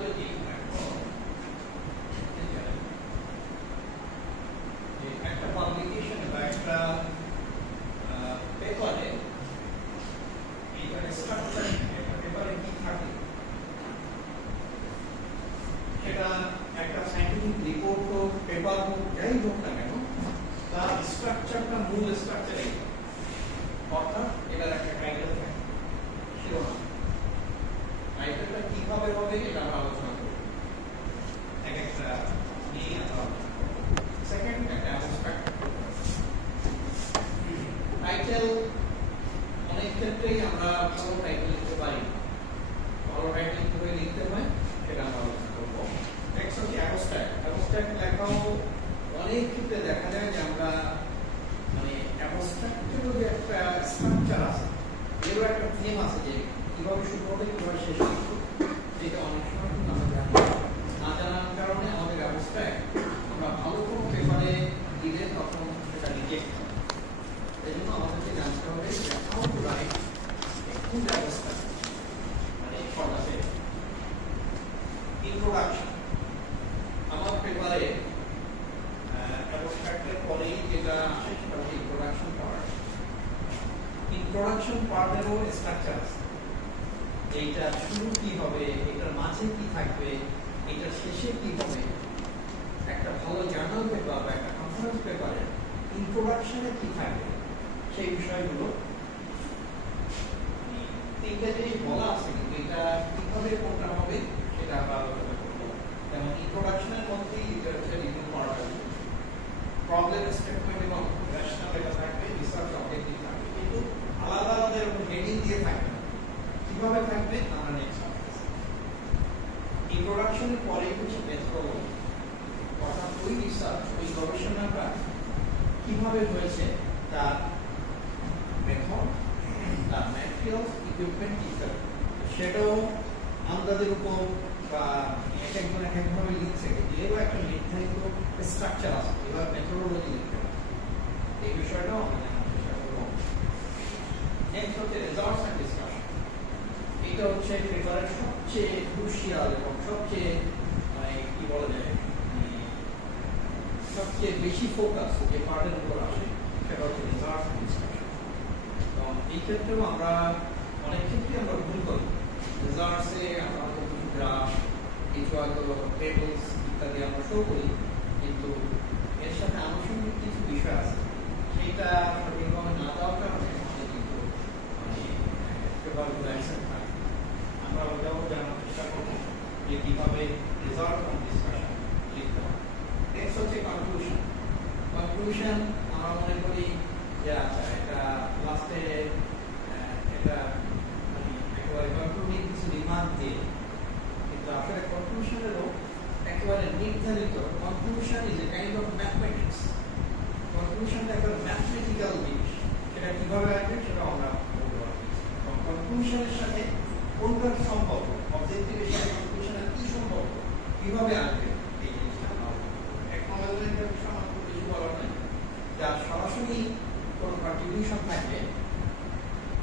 যদি একটা পাবলিকেশন বা একটা পেপারে এইটার স্ট্রাকচার একটা পেপারে কি থাকে সেটা একটা সায়েন্টিফিক রিপোর্ট হোক পেপার হোক যাই হোক না কেন তার স্ট্রাকচারটা মূল স্ট্রাকচার এই অর্থাৎ এটার একটা টাইটেল থাকে শিরোনাম টাইটেলটা কিভাবে হবে এটা আমরা আলোচনা করব এক একটা নিয়ে আমরা সেকেন্ড একটা অ্যাবস্ট্রাক্ট টাইটেল অনেক ক্ষেত্রেই আমরা ভালো টাইটেল লিখতে পারি ভালো টাইটেল কিভাবে লিখতে হয় সেটা আমরা আলোচনা করব নেক্সট হচ্ছে অ্যাবস্ট্রাক্ট লেখাও অনেক ক্ষেত্রে দেখা যায় যে আমরা মানে অ্যাবস্ট্রাক্টেরও যে একটা স্ট্রাকচার আছে এরও একটা থিম আছে যে কিভাবে শুরু হবে কিভাবে শেষ হবে যেটা অনেক সময় কিন্তু আমরা জানি না জানার কারণে আমাদের অ্যাবস্ট্রাক্ট আমরা ভালো কোনো পেপারে দিলে তখন সেটা রিজেক্ট হয় এই জন্য আমাদেরকে জানতে হবে যে how to write a good abstract মানে ফর দ্য পেপার ইন্ট্রোডাকশন আমার পেপারে অ্যাবস্ট্রাক্টের পরেই যেটা আসে সেটা হচ্ছে ইন্ট্রোডাকশন পার্টেরও স্ট্রাকচার আছে এইটা শুরু কি হবে এটার মাঝে কি থাকবে এটার শেষে কি হবে একটা ভালো জার্নাল পেপার বা একটা কনফারেন্স পেপারে ইন্ট্রোডাকশনে কি থাকবে সেই বিষয়গুলো তিনটা জিনিস বলা আছে কিন্তু এটা কিভাবে কোনটা হবে সেটা আমরা আলোচনা করবো যেমন ইন্ট্রোডাকশনের মধ্যেই এটা হচ্ছে রিভিউ পার্ট আছে প্রবলেম স্টেটমেন্ট এবং রেশনাল এটা থাকবে রিসার্চ অবজেক্টিভ থাকবে কিন্তু আলাদা আলাদা এরকম হেডিং দিয়ে থাকবে কিভাবে থাকবে আমরা নেক্সট ইন্ট্রোডাকশনের পরে হচ্ছে মেথডোলজি অর্থাৎ ওই রিসার্চ ওই গবেষণাটা কিভাবে হয়েছে তার মেথড তার ম্যাটেরিয়ালস ইকুইপমেন্ট ইত্যাদি সেটাও আন্দাজের উপর বা এক একভাবে লিখছে এরও একটা নির্ধারিত স্ট্রাকচার আছে এবার মেথডোলজি লিখতে হবে এই বিষয়টাও আমরা জানার চেষ্টা করব নেক্সট হচ্ছে রেজাল্টস এন্ড ডিসকাশন এটা হচ্ছে পেপারের সবচেয়ে ক্রুশিয়াল এবং সবচেয়ে মানে কি বলা যায় সবচেয়ে বেশি ফোকাস যে পার্টের উপর আসে সেটা হচ্ছে রেজাল্টস এন্ড ডিসকাশন এবং এই ক্ষেত্রেও আমরা অনেক ক্ষেত্রে আমরা ভুল করি রেজাল্টসে আমরা কিছু গ্রাফ কিছু হয়তো টেবলস ইত্যাদি আমরা শো করি কিন্তু এর সাথে আনুষঙ্গিক কিছু বিষয় আছে সেইটা সঠিকভাবে না দেওয়ার কারণে আমাদের কিন্তু মানে পেপারগুলো অ্যাকসেপ্ট থাকে আমরা ওটাও জানার চেষ্টা করবো যে কীভাবে রেজাল্ট অন ডিসকাশন লিখতে হবে নেক্সট হচ্ছে কনক্লুশন আমরা মনে করি যে আচ্ছা এটা লাস্টে এটা মানে একেবারে কনক্লুডিং কিছু রিমার্ক দিয়ে কিন্তু আসলে কনক্লুশনেরও একেবারে নির্ধারিত conclusion is a kind of mathematics কনক্লুশনটা একেবারে ম্যাথমেটিক্যাল জিনিস সেটা কিভাবে আসবে সেটা আমরা বলতে পারি এবং কনক্লুশনের সাথে কোনটার সম্পর্ক অবজেক্টিভের সাথে কনক্লুশনের কি সম্পর্ক কিভাবে আসবে এই জিনিসটা আমরা টেকনোলজির বিষয়ে আমার খুব বেশি বলার নাই যার সরাসরি কোনো কন্ট্রিবিউশন থাকবে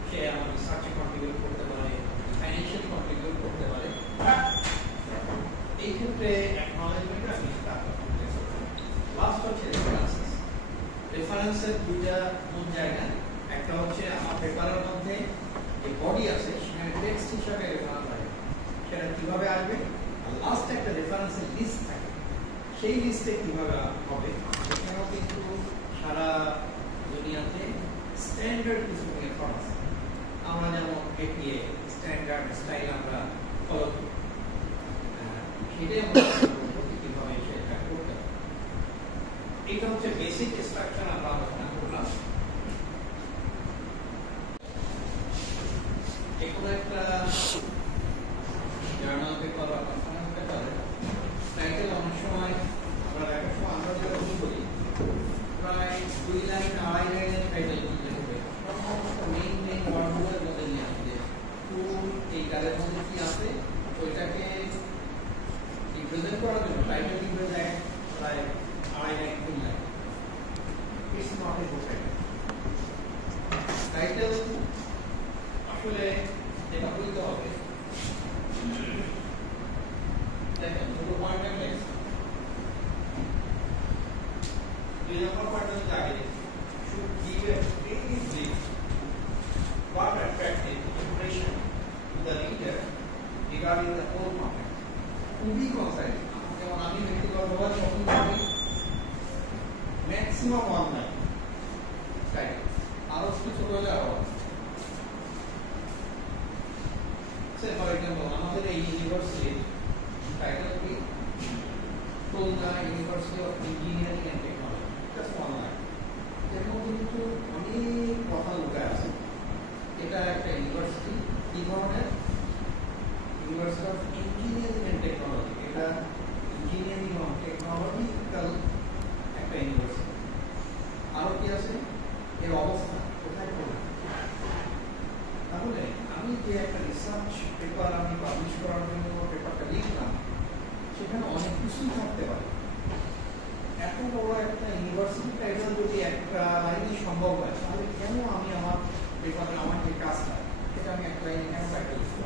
সে আমার রিসার্চে কন্ট্রিবিউট করতে পারে ফাইন্যান্সিয়ালি কন্ট্রিবিউট করতে পারে এই ক্ষেত্রে অ্যাকনলেজমেন্ট আমি লাস্ট হচ্ছে রেফারেন্সের দুইটা মূল জায়গা একটা হচ্ছে আমার পেপারের মধ্যে যে বডি আছে সেখানে টেক্সট হিসাবে রেফারেন্স থাকে সেটা কিভাবে আসবে আর লাস্ট একটা রেফারেন্সের লিস্ট থাকে সেই লিস্টে কিভাবে হবে সেখানেও কিন্তু সারা দুনিয়াতে স্ট্যান্ডার্ড কিছু মেথড আছে আমরা যেমন এপিএ স্ট্যান্ডার্ড স্টাইল আমরা ফলো করি সেটাই আমরা কিভাবে সেটা করতে হবে এটা হচ্ছে বেসিক স্ট্রাকচার আমরা আলোচনা করলাম এগুলো একটা জার্নাল পেপার বা কনফারেন্স পেপারে টাইটেল অনেক সময় আমরা দেখার সময় আমরা যেটা ভুল করি প্রায় 2 লাইন 2.5 লাইনের টাইটেল লিখবে সমস্ত মেইন ওয়ার্ডগুলোর মধ্যে নিয়ে আসবে টুল এই কাজের মধ্যে কি আছে ওইটাকে রিপ্রেজেন্ট করার জন্য টাইটেল লিখবে যায় প্রায় 2.5 line 3 line it's not a good title আসলে যেটা বলতে হবে are in the whole market. খুবই কনসাইজ, যেমন আমি ব্যক্তিগতভাবে পছন্দ করি ম্যাক্সিমাম অনলাইন টাইটেল, আরো একটু ছোট হলে আরো ফর এক্সাম্পল আমাদের এই ইউনিভার্সিটির টাইটেল কি Khulna university of engineering and technology, just online. এর মধ্যে কিন্তু অনেক কথা লুকায় আছে। এটা একটা ইউনিভার্সিটি, কি ধরনের university of engineering and technology, এটা ইঞ্জিনিয়ারিং এবং টেকনোলজিক্যাল একটা ইউনিভার্সিটি। আরো কি আছে, এর অবস্থা কোথায় পড়ে। তাহলে আমি যে একটা রিসার্চ পেপার আমি পাবলিশ করার জন্য পেপারটা লিখলাম, সেখানে অনেক কিছুই থাকতে পারে। এত বড় একটা ইউনিভার্সিটি টাইটেল যদি একটা লাইনে সম্ভব হয়, তাহলে কেন আমি আমার পেপারে আমার যে কাজটা সেটা আমি এক লাইনে কেন টাইটেল লিখবো?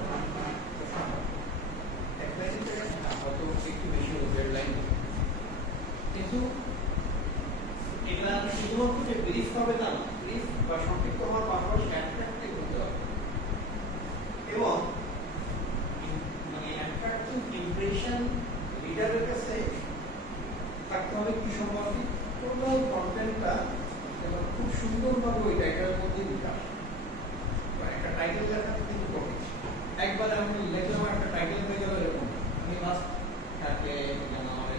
এক লাইনে হয়তো একটু বেশি দেড় লাইন, কিন্তু এটা শুধুমাত্র যে ব্রিফ হবে তা না, ব্রিফ বা সংক্ষিপ্ত হওয়ার পাশাপাশি অ্যাট্রাক্টিভ হতে হবে এবং মানে অ্যাট্রাক্টিভ ইমপ্রেশন রিডারের কাছে থাকতে হবে। কি সম্পর্কে টোটাল কন্টেন্টটা খুব সুন্দরভাবে ওই টাইটেলের মধ্যে বিকাশ, একটা টাইটেল লেখা কিন্তু কঠিন। একবার আমি লিখলাম একটা টাইটেল হয়ে গেল এরকম, আমি লাস্ট তাকে আমার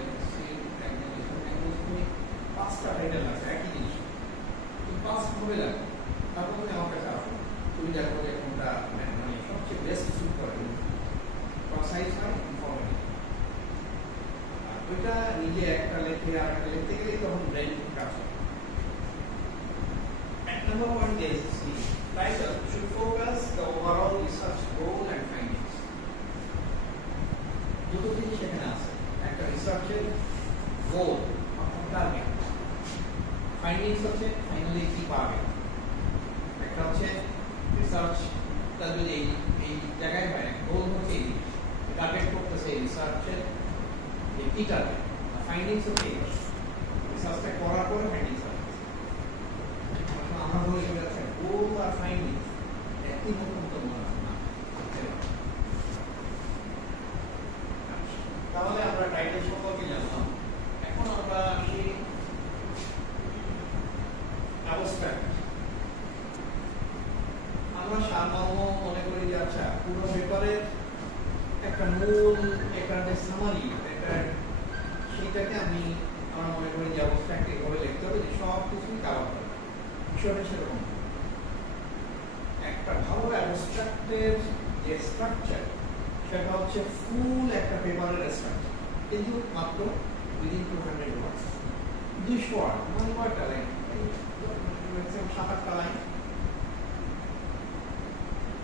পাঁচটা টাইটেল আছে একই জিনিস, পাঁচ ভাবে লাগে, তারপর তুমি আমার কাছে আসো, তুমি দেখো যে কোনটা মানে সবচেয়ে বেস্ট স্যুট করে, কনসাইজ হয়, ইনফরমেটিভ। আর ওইটা নিজে একটা লেখে আর একটা লিখতে গেলেই তখন ব্রেন কাজ হয়। At number one, there is the title should focus the overall research goal and findings. দুটো জিনিস সেখানে আছে, একটা রিসার্চের গোল অর্থাৎ টার্গেট, ফাইন্ডিংস হচ্ছে ফাইনালি কি পাবে। একটা হচ্ছে রিসার্চটা যদি এই জায়গায় হয়, গোল হচ্ছে এই টার্গেট করতেছে এই রিসার্চের যে কি টার্গেট, ফাইন্ডিংস হচ্ছে রিসার্চটা করার পরে ফাইন্ডিংস হবে। আমার বলে গেছে গোল আর ফাইন্ডিংস একই রকম তো মনে হয় না। তাহলে আমরা টাইটেল সম্পর্কে জানলাম। এখন আমরা আসি অ্যাবস্ট্রাক্ট। আমরা সারমর্ম মনে করি যে আচ্ছা পুরো পেপারের একটা মূল একটা সামারি, একটা সেইটাকে আমরা মনে করি যে অ্যাবস্ট্রাক্ট এভাবে লিখতে হবে যে সব কিছুই কাভার করে। বিষয়টা সেরকম একটা ভালো অ্যাবস্ট্রাক্টের যে স্ট্রাকচার সেটা হচ্ছে ফুল একটা পেপারের স্ট্রাকচার, কিন্তু মাত্র উইদিন 200 ওয়ার্ডস, 200 ওয়ার্ড মানে কয়টা লাইন, ম্যাক্সিমাম 7-8টা লাইন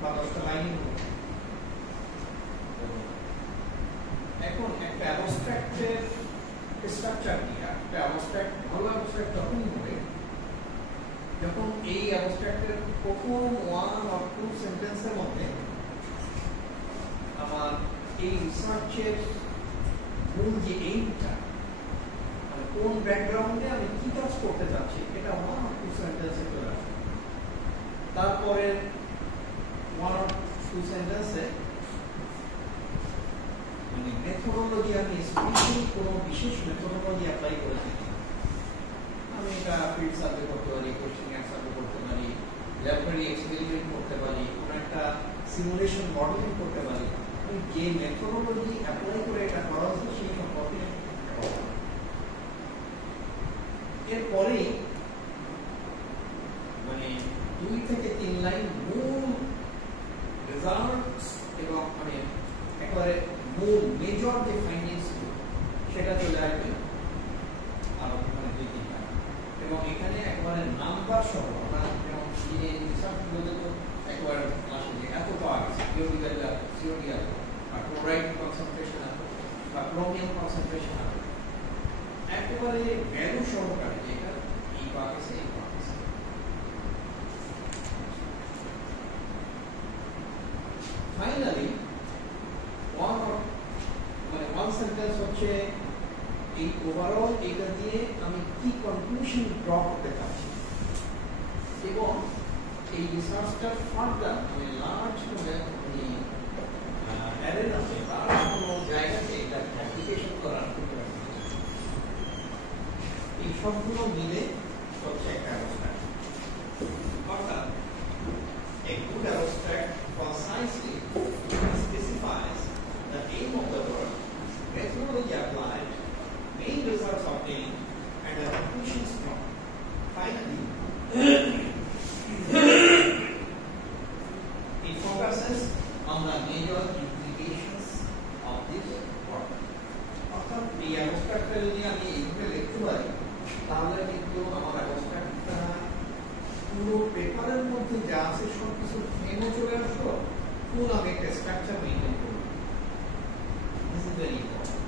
বা 10টা লাইন। এখন একটা অ্যাবস্ট্রাক্টের স্ট্রাকচার কি, একটা অ্যাবস্ট্রাক্ট ভালো অ্যাবস্ট্রাক্ট তখনই হবে যখন এই অ্যাবস্ট্রাক্টের প্রথম 1 or 2 সেন্টেন্সের মধ্যে আমার এই রিসার্চের মূল যে এইমটা, মানে কোন ব্যাকগ্রাউন্ডে আমি কি কাজ করতে চাচ্ছি, এটা 1 or 2 সেন্টেন্সে চলে আসে। তারপরে 1 or 2 সেন্টেন্সে মানে মেথোডোলজি, আমি স্পেশালি কোনো বিশেষ মেথোডোলজি অ্যাপ্লাই করেছি, আমি এটা ফিল্ড সার্ভে করতে পারি, কোয়েশ্চেন সার্ভে করতে পারি, ল্যাবরেটরি এক্সপেরিমেন্ট করতে পারি, কোনো একটা সিমুলেশন মডেলিং করতে পারি। আমি যে মেথোডোলজি অ্যাপ্লাই করে এটা করা হচ্ছে সেই সম্পর্কে এরপরে মানে 2 থেকে 3 লাইন মূল রেজাল্টস এবং মানে একেবারে মূল মেজর যে ফাইন্ডিংস সেটা চলে আসবে আরো মানে 2-3টা, এবং এখানে একবারে নাম্বার সহ আমরা যেমন রিসার্চগুলোতে তো একবার আসে যে এত পাওয়া গেছে, সিওডি এত বা ক্লোরাইড কনসেন্ট্রেশন এত বা ক্রোমিয়াম কনসেন্ট্রেশন এত, একেবারে ভ্যালু সহকারে যে এটা এই পাওয়া গেছে, এই পাওয়া গেছে। ফাইনালি ওয়ান সেন্টেন্স হচ্ছে এই ওভারঅল এটা দিয়ে আমি কি কনক্লুশন ড্র করতে চাচ্ছি, এবং এই রিসার্চটা ফার্দার মানে লার্জ অ্যারে আছে সবগুলো মিলে হচ্ছে একটা অ্যাবস্ট্রাক্ট। অর্থাৎ a good abstract concisely specifies the aim of the work, methodology applied, main results obtained, and the conclusions drawn. Finally, it focuses on the major implications of this work. অর্থাৎ এই অ্যাবস্ট্রাক্টটা যদি আমি এইভাবে লিখতে পারি তাহলে কিন্তু আমার অ্যাবস্ট্রাক্টটা পুরো পেপারের মধ্যে যা আছে সব কিছু ফ্রেমে চলে আসলো, ফুল আমি একটা স্ট্রাকচার মেইনটেইন করব। This is very important.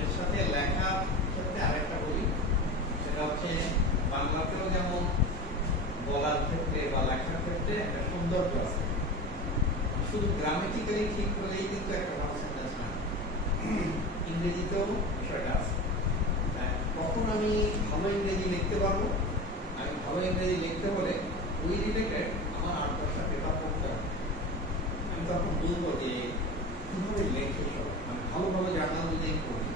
এর সাথে লেখার ক্ষেত্রে আরেকটা বলি, সেটা হচ্ছে বাংলাতেও যেমন বলার ক্ষেত্রে বা লেখার ক্ষেত্রে একটা সৌন্দর্য আছে, শুধু গ্রামেটিক্যালি ঠিক হলেই কিন্তু একটা ভালো সেন্টেন্স না। ইংরেজিতেও বিষয়টা আছে। কখন আমি ভালো ইংরেজি লিখতে পারবো? আমি ভালো ইংরেজি লিখতে হলে ওই রিলেটেড আমার ৮-১০টা পেপার পড়তে হবে। আমি তখন বলবো যে কিভাবে লেখে সব, মানে ভালো ভালো জার্নাল যদি আমি পড়ি,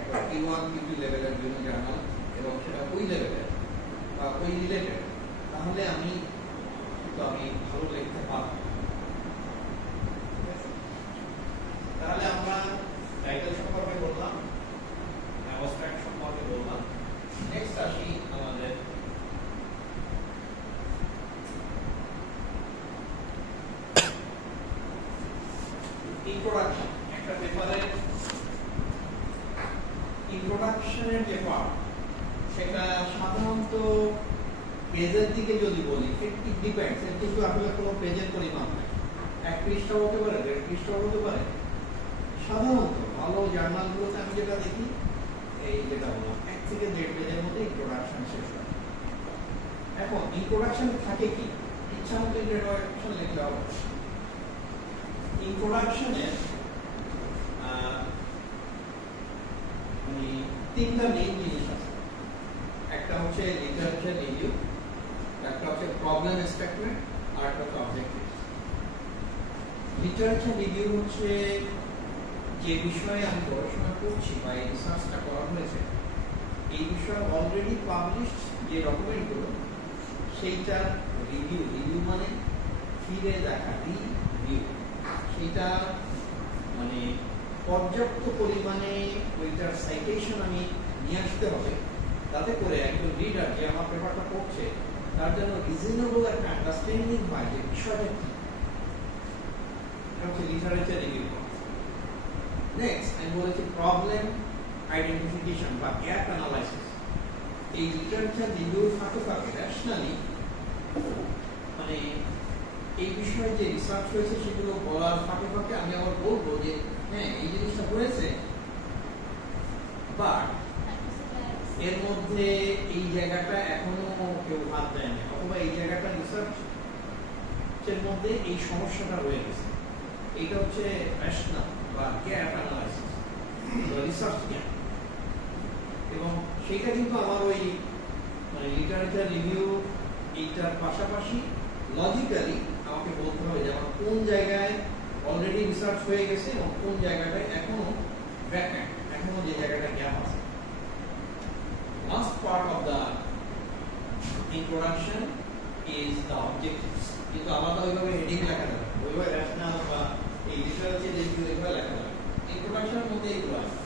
একটা P1 P2 লেভেলের বিভিন্ন জার্নাল এবং সেটা ওই লেভেলের বা ওই রিলেটেড, তাহলে আমি ভালো লিখতে পারবো। তাহলে আমরা টাইটেল সম্পর্কে বললাম, অ্যাবস্ট্রাক্ট সম্পর্কে বললাম। নেক্সট আসি আমাদের ইন্ট্রোডাকশন। একটা পেপারের ইন্ট্রোডাকশনের যে পার্ট, সেটা সাধারণত পেজের দিকে যদি বলি, ইট ডিপেন্ডস, কিন্তু আসলে কোনো পেজের পরিমাণ নাই, 1 পৃষ্ঠা হতে পারে, 1.5 পৃষ্ঠা হতে পারে। সাধারণত ভালো জার্নালগুলোতে আমি যেটা দেখি, এই যেটা বললাম 1 থেকে 1.5 পেজের মধ্যে ইন্ট্রোডাকশন শেষ হয়। এখন ইন্ট্রোডাকশন থাকে কি, ইচ্ছা মতো ইন্ট্রোডাকশন লিখতে হবে। ইন্ট্রোডাকশনের মানে 3টা মেইন জিনিস আছে। একটা হচ্ছে লিটারেচার রিভিউ, একটা হচ্ছে প্রবলেম স্টেটমেন্ট, আর একটা হচ্ছে অবজেক্টিভ। লিটারেচার রিভিউ হচ্ছে যে বিষয়ে আমি পড়াশোনা করছি বা এই রিসার্চটা করা হয়েছে, এই বিষয়ে অলরেডি পাবলিশড যে ডকুমেন্টগুলো, সেইটার রিভিউ মানে ফিরে দেখা, রিভিউ, সেটা মানে পর্যাপ্ত পরিমাণে ওইটার সাইটেশন আমি নিয়ে আসতে হবে, তাতে করে একজন রিডার যে আমার পেপারটা পড়ছে তার জন্য রিজনেবল একটা আন্ডারস্ট্যান্ডিং হয় যে বিষয়টা কি। এটা হচ্ছে লিটারেচার রিভিউ। নেক্সট আমি বলেছি প্রবলেম আইডেন্টিফিকেশন বা গ্যাপ অ্যানালাইসিস। এই লিটারেচার রিভিউর ফাঁকে ফাঁকে ন্যাশনালি মানে এই বিষয়ে যে রিসার্চ হয়েছে সেগুলো বলার ফাঁকে ফাঁকে আমি আবার বলবো যে হ্যাঁ এই জিনিসটা হয়েছে, বাট এর মধ্যে এই জায়গাটা এখনো কেউ হাত দেয় না, অথবা এই জায়গাটা রিসার্চের মধ্যে এই সমস্যাটা রয়ে গেছে। এটা হচ্ছে ন্যাশনাল বা গ্যাপ অ্যানালাইসিস, রিসার্চ গ্যাপ। এবং সেটা কিন্তু আমার ওই মানে লিটারেচার রিভিউ এইটার পাশাপাশি লজিক্যালি আমাকে বলতে হবে যে আমার কোন জায়গায় অলরেডি রিসার্চ হয়ে গেছে এবং কোন জায়গাটায় এখনো ভ্যাকেন্ট, এখনো যে জায়গাটা গ্যাপ আছে। Last part of the introduction is the objectives. কিন্তু আলাদা ওইভাবে হেডিং লেখা যাবে, ওইভাবে রেশনাল বা এই লিটারেচার রিভিউ এভাবে লেখা যাবে। ইন্ট্রোডাকশনের মধ্যে এগুলো আছে।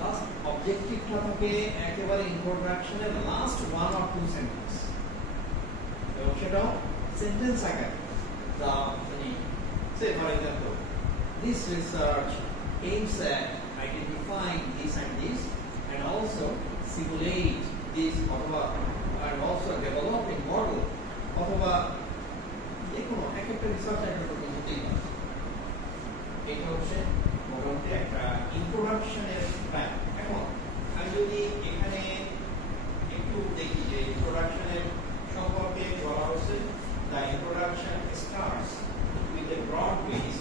লাস্ট অবজেক্টিভটা থাকে একেবারে ইন্ট্রোডাকশনের লাস্ট 1 or 2 সেন্টেন্স, এবং সেটাও সেন্টেন্স আকারে। Say for example, this research aims at identifying this and this, and also simulate this, and also develop a model, অথবা দেখুন একটা রিসার্চ একটা হতেই পারে। এটা হচ্ছে মোটামুটি একটা ইন্ট্রোডাকশনের প্ল্যান। এখন আমি যদি এখানে একটু দেখি যে ইন্ট্রোডাকশনের সম্পর্কে বলা হচ্ছে, the introduction starts with a broad basis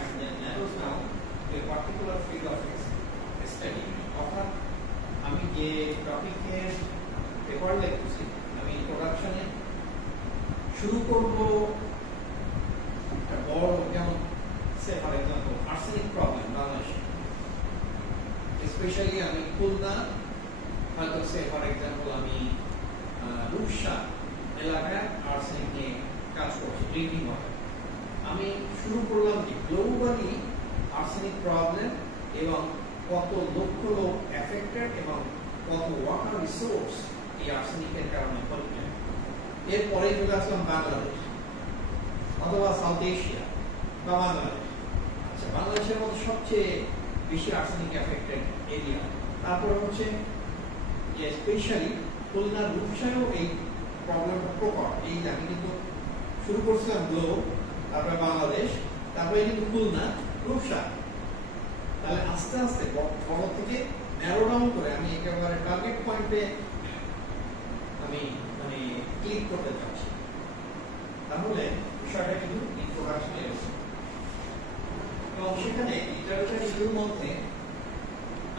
and then narrows down to a particular field of study. অর্থাৎ আমি যে টপিকের পেপার লিখছি, আমি ইন্ট্রোডাকশনে শুরু করব একটা বড়, যেমন সে ফর এক্সাম্পল আর্সেনিক প্রবলেম বাংলাদেশে, স্পেশালি আমি খুলনা হয়তো সে ফর এক্সাম্পল আমি রূপসা এলাকায় আর্সেনিক নিয়ে কাজ করছি ড্রিঙ্কিং ওয়াটার। আমি শুরু করলাম কি গ্লোবালি আর্সেনিক প্রবলেম এবং কত লক্ষ লোক এফেক্টেড এবং কত ওয়াটার রিসোর্স এই আর্সেনিকের কারণে পলিউটেড। এরপরে চলে আসলাম বাংলাদেশ অথবা সাউথ এশিয়া বা বাংলাদেশ। আচ্ছা, বাংলাদেশের মধ্যে সবচেয়ে বেশি আর্সেনিক এফেক্টেড এরিয়া। তারপর হচ্ছে যে স্পেশালি খুলনা রূপসায়ও এই প্রবলেমটা প্রকট। এই আমি কিন্তু শুরু করছিলাম গ্লোব, তারপরে বাংলাদেশ, তারপরে কিন্তু খুলনা রূপসা। তাহলে আস্তে আস্তে বড় থেকে ন্যারো ডাউন করে আমি একেবারে টার্গেট পয়েন্টে আমি মানে ক্লিক করতে চাচ্ছি। তাহলে বিষয়টা কিন্তু ইন্ট্রোডাকশনে এসেছে এবং সেখানে লিটারেচার রিভিউর মধ্যে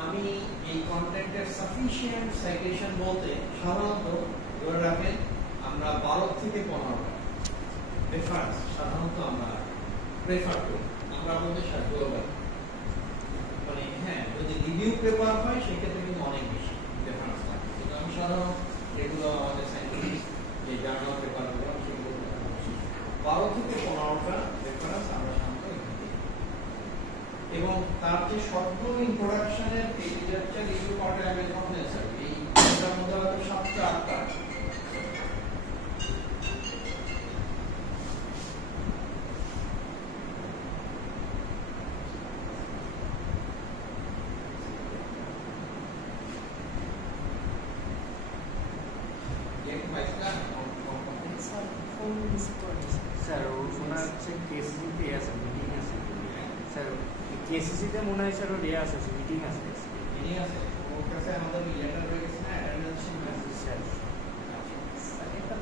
আমি এই কন্টেন্টের সাফিসিয়েন্ট সাইটেশন বলতে সাধারণত ধরে রাখেন আমরা 12 থেকে 15টা রেফারেন্স সাধারণত আমরা প্রেফার করি। আমরা বলতে গ্লোবাল মানে হ্যাঁ যদি রিভিউ পেপার হয় সেক্ষেত্রে কিন্তু অনেক বেশি রেফারেন্স থাকে, কিন্তু আমি সাধারণত এগুলো আমাদের সাইন্টিফিক যে জার্নাল পেপারগুলো সেগুলো 12 থেকে 15টা রেফারেন্স আমরা সাধারণত এবং তার যে শর্ট ইন্ট্রোডাকশনের এই লিটারেচার রিভিউ পার্টে আমি যখন এই এটার মধ্যে হয়তো 7টা 8টা কেসিসিতে মনে হয় স্যার ওর আছে মিটিং আছে ওর কাছে আমাদের লেটার হয়ে গেছে না অ্যাটেন্ডেন্স মেসেজ স্যার একটা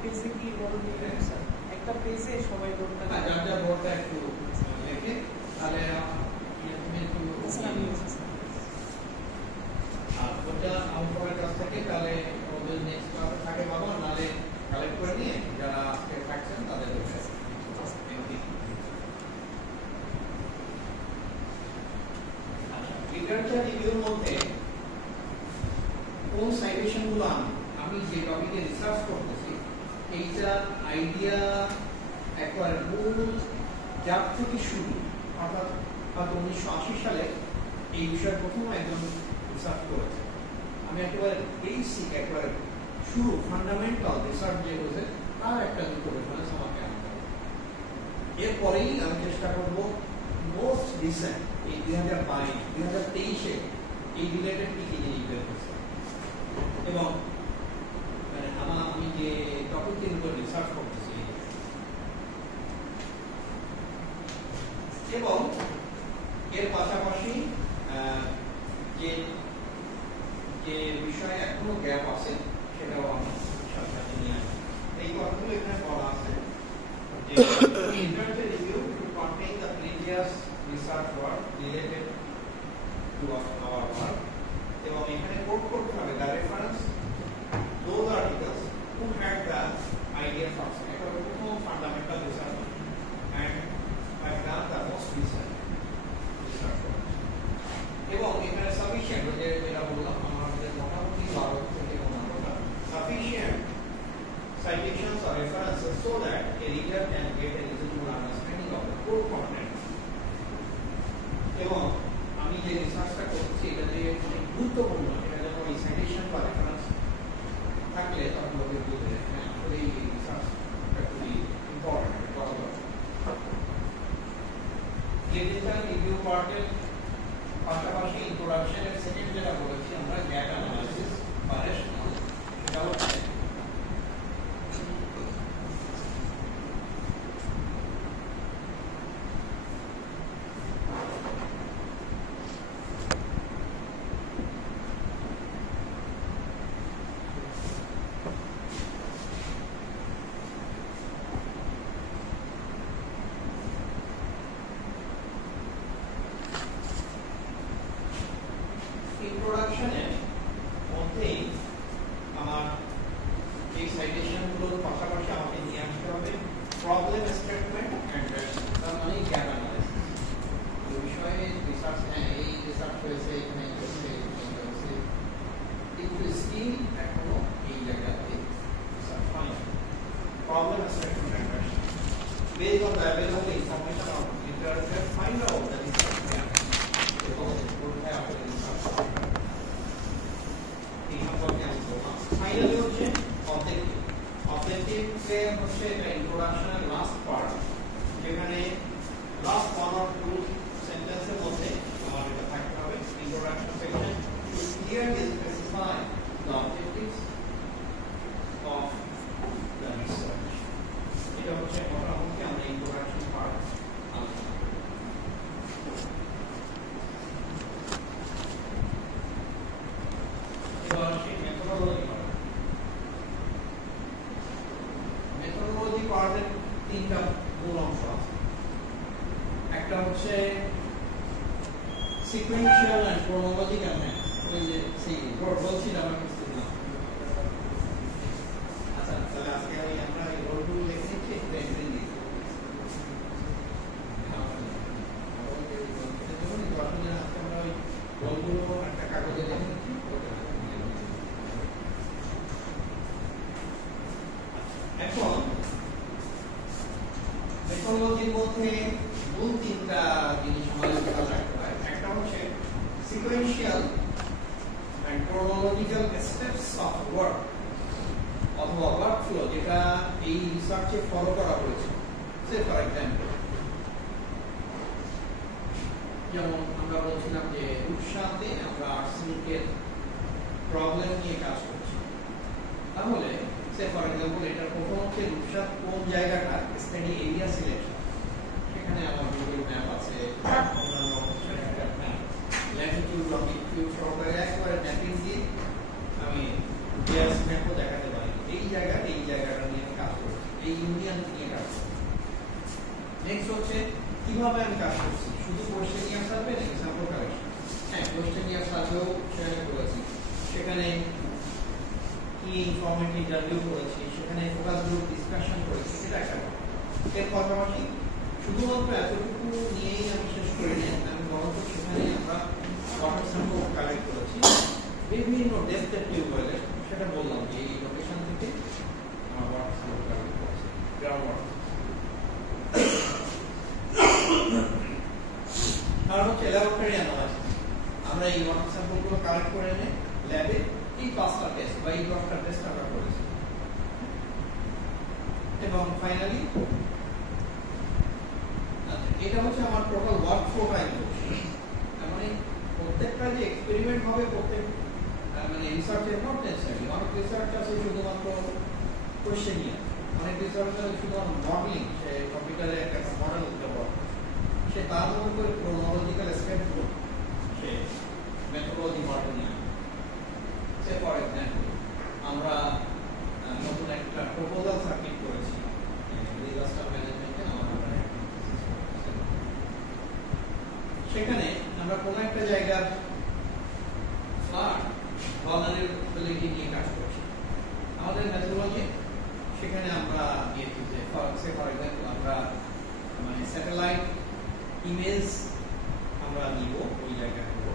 পেজে কি বড় দিয়ে স্যার একটা পেজে সবাই বোর্ডটা যার বোর্ডটা একটু লিখে তাহলে তুমি একটু আর ওটা আমার কাছ থেকে তাহলে ওদের নেক্সট ক্লাসে থাকে বাবা, নালে কালেক্ট করে নিয়ে যারা আজকে থাকছেন তাদের লিটারেচার রিভিউর মধ্যে কোন সাইটেশনগুলো আমি যে টপিকে রিসার্চ করতেছি এইটার আইডিয়া একবার মূল যার থেকে শুরু, অর্থাৎ 1980 সালে এই বিষয়ে প্রথম একজন রিসার্চ করেছে। আমি একেবারে বেসিক একবারে শুরু ফান্ডামেন্টাল রিসার্চ যে হয়েছে তার একটা দুটো রেফারেন্স আমাকে আনতে হবে। এরপরেই আমি চেষ্টা করব মোস্ট রিসেন্ট এই 2022-2023-এ এই রিলেটেড কি কি জিনিস বের হয়েছে এবং মানে আমি যে টপিকের উপর রিসার্চ করতেছি এবং এর পাশাপাশি যে যে বিষয়ে এখনো গ্যাপ আছে সেটাও আমি সাথে নিয়ে আসি। এই কথাগুলো এখানে বলা আছে যে literature review to contain the previous research work related to our work এবং এখানে কোট করতে হবে the reference those articles who had the idea first, এটা হলো প্রথম fundamental research and have done the most recent research work এবং এখানে sufficient যে যেটা বললাম আমাদের মোটামুটি 12 থেকে 15টা sufficient citations or references so that a reader can get a reasonable understanding of the core content. এবং আমি যে রিসার্চটা করছি এটা যে অনেক গুরুত্বপূর্ণ, এটা যেন এই সাইটেশন বা রেফারেন্স থাকলে তখন লোকে বুঝবে হ্যাঁ আসলে এই রিসার্চটা খুবই ইম্পর্টেন্ট করা দরকার। লিটারেচার রিভিউ পার্টের পাশাপাশি ইন্ট্রোডাকশনের সেকেন্ড যেটা বলেছি আমরা গ্যাপ অ্যানালাইসিস বা রেশনাল, সেটা হচ্ছে ইন্ট্রোডাকশনের মধ্যেই আমার এই সাইটেশনগুলোর পাশাপাশি আমাকে নিয়ে আসতে হবে প্রবলেম স্টেটমেন্ট এন্ড তার মানে গ্যাপ অ্যানালাইসিস। এই বিষয়ে রিসার্চ এই রিসার্চ হয়েছে এখানে হয়েছে based on the available information of literature, find out the research gap এবং কোথায় আসলে research এই সম্পর্কে আমি বললাম। ফাইনালি হচ্ছে অবজেক্টিভ। অবজেক্টিভে হচ্ছে এটা ইন্ট্রোডাকশনের লাস্ট পার্ট, যেখানে লাস্ট 1 or 2 সেন্টেন্সের মধ্যে আমার এটা থাকতে হবে। Introduction section should clearly specify the objectives of the research. এটা হচ্ছে মোটামুটি আমরা ইন্ট্রোডাকশন পার্ট আলোচনা করব। এবার সেই মেথোডোলজি পার্ট। মেথোডোলজি পার্টের তিনটা মূল অংশ আছে। একটা হচ্ছে সিকোয়েন্সিয়াল এন্ড ক্রোনোলজিক্যাল ম্যাথড। ওই যে সেই বলছিলাম আমি কিছু না। আচ্ছা, তাহলে আজকে আমরা এই রোলগুলো লিখে নিচ্ছি, একটু এন্ট্রি দিই। আজকে আমরা ওই রোলগুলো একটা কাগজে লিখে নিচ্ছি। এখন মেথোডোলজির মধ্যে মূল তিনটা জিনিস আমাদের খেয়াল রাখতে হয়। একটা হচ্ছে sequential and chronological steps of work অথবা ওয়ার্কফ্লো, যেটা এই রিসার্চে ফলো করা হয়েছে। সে ফর এক্সাম্পল, যেমন আমরা বলছিলাম যে রূপসাতে আমরা আর্সেনিকের প্রবলেম নিয়ে কাজ করছি, তাহলে সে ফর এক্সাম্পল এটা প্রথম হচ্ছে রূপসাত কোন জায়গাটা স্টাডি এরিয়া সিলেকশন। সেখানে আমার গুগল ম্যাপ আছে, অন্যান্য সেখানকার ম্যাপ, ল্যাটিটিউড লঙ্গিটিউড সহকারে একবারে ম্যাপিং দিয়ে আমি জিআইএস ম্যাপও দেখাতে পারি। এই জায়গাটা নিয়ে কাজ করছি, এই ইউনিয়ন নিয়ে কাজ করছি। নেক্সট হচ্ছে কিভাবে আমি কাজ করছি, শুধু কোশ্চেন নিয়ে আসবে নাকি স্যাম্পল কালেকশন। হ্যাঁ, কোশ্চেন নিয়ে আসলেও সেখানে করেছি, সেখানে কি ইনফরমেটিভ ইন্টারভিউ করেছি, সেখানে ফোকাস গ্রুপ ডিসকাশন করেছি, সেটা একটা। এর পাশাপাশি শুধুমাত্র এতটুকু নিয়েই আমি শেষ করি না, আমি বরঞ্চ সেখানে আমরা ওয়াটার স্যাম্পল কালেক্ট করেছি বিভিন্ন ডেপথের টিউবওয়েলে। সেটা বললাম যে এই লোকেশন থেকে আমরা ওয়াটার স্যাম্পল কালেক্ট করেছি, গ্রাউন্ড ওয়াটার। আর হচ্ছে ল্যাবরেটরি অ্যানালাইসিস। আমরা এই ওয়াটার স্যাম্পলগুলো কালেক্ট করে এনে ল্যাবে এই 5টা টেস্ট বা এই 10টা টেস্ট আমরা করেছি। এবং ফাইনালি এটা হচ্ছে আমার টোটাল ওয়ার্কফ্লো টাইম। মানে প্রত্যেকটা যে এক্সপেরিমেন্ট হবে, প্রত্যেক মানে রিসার্চের নট নেসেসারি। অনেক রিসার্চ আছে শুধুমাত্র কোশ্চেন নিয়ে, অনেক রিসার্চ আছে শুধুমাত্র মডেলিং, সে কম্পিউটারে একটা মডেল ব্যবহার, সে তার মতো করে ক্রোনোলজিক্যাল স্টেপগুলো সে মেথোডোলজি পার্টে নিয়ে। সে ফর এক্সাম্পল আমরা নতুন একটা প্রপোজাল সাবমিট করেছি ডিজাস্টার ম্যানেজমেন্টে আমাদের। সেখানে আমরা কোনো একটা জায়গার ফ্লাড ভালনারেবিলিটি নিয়ে কাজ করছি। আমাদের মেথোডোলজি সেখানে আমরা দিয়েছি যে ফর এক্সাম্পল আমরা মানে স্যাটেলাইট ইমেজ আমরা নিব ওই জায়গাগুলো,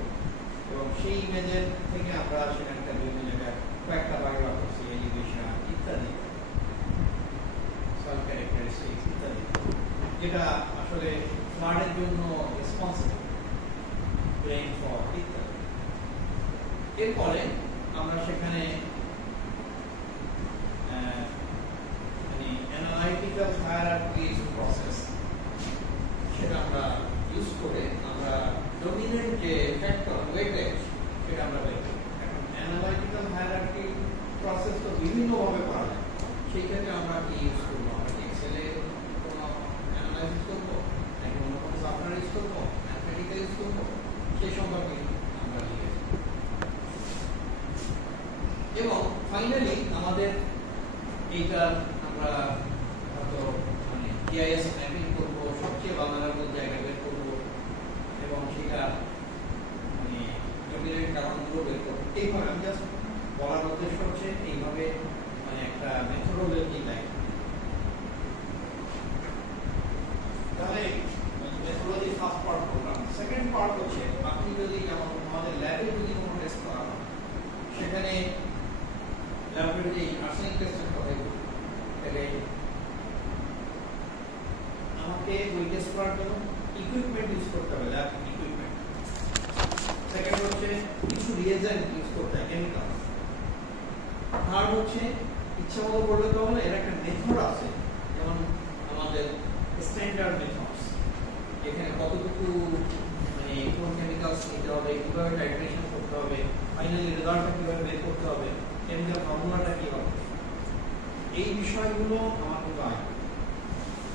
এবং সেই ইমেজের থেকে আমরা সেখানকার বিভিন্ন জায়গায় কয়েকটা বায়োগ্রাফ করছি, এলিভেশন ইত্যাদি, সয়েল ক্যারেক্টারিস্টিক্স ইত্যাদি, যেটা আসলে ফ্লাডের জন্য রেসপন্সিবল, রেইনফল ইত্যাদি। এরপরে আমরা সেখানে মানে অ্যানালাইটিক্যাল হায়ারার্কিজ প্রসেস সেটা আমরা ইউজ করে আমরা ডমিনেন্ট যে ফ্যাক্টর ওয়েটেজ সেটা আমরা বের করি। এখন অ্যানালাইটিক্যাল হায়ারার্কি প্রসেস তো বিভিন্নভাবে করা যায়, সেই ক্ষেত্রে আমরা কি ইউজ করবো? আমরা কি এক্সেলে কোনো অ্যানালাইসিস করবো, নাকি অন্য কোনো সফটওয়্যার ইউজ করবো, ম্যাথমেটিক্যাল ইউজ করবো, সেই সম্পর্কে আমরা লিখেছি। এবং ফাইনালি আমাদের এইটার আমরা হয়তো মানে জিআইএস ম্যাপিং করবো, সবচেয়ে ভালনারেবল জায়গা বের করবো, এবং সেটা মানে জমির কারণগুলো বের করবো। এইভাবে আমি জাস্ট বলার উদ্দেশ্য হচ্ছে এইভাবে মানে একটা মেথোডোলজি লাইক। তাহলে মেথোডোলজি ফার্স্ট পার্ট করলাম। সেকেন্ড পার্ট হচ্ছে আপনি যদি যেমন আমাদের ল্যাবে যদি কোনো টেস্ট করা হয়, সেখানে ল্যাবরেটরি আর্সেনিক টেস্টের কথাই বলি, তাহলে আমাকে ওই টেস্ট করার জন্য ইকুইপমেন্ট ইউজ করতে হবে, ল্যাব ইকুইপমেন্ট। সেকেন্ড হচ্ছে কিছু রিয়েজেন্ট ইউজ করতে হয়, কেমিক্যাল। থার্ড হচ্ছে ইচ্ছা মতো করলে তো হলো, এর একটা মেথড আছে, যেমন আমাদের স্ট্যান্ডার্ড মেথডস, এখানে কতটুকু মানে কোন কেমিক্যালস নিতে হবে, কিভাবে টাইট্রেশন করতে হবে, ফাইনালি রেজাল্টটা কিভাবে বের করতে হবে, কেমিক্যাল ফর্মুলাটা কি হবে, এই বিষয়গুলো আমার কিন্তু আয়।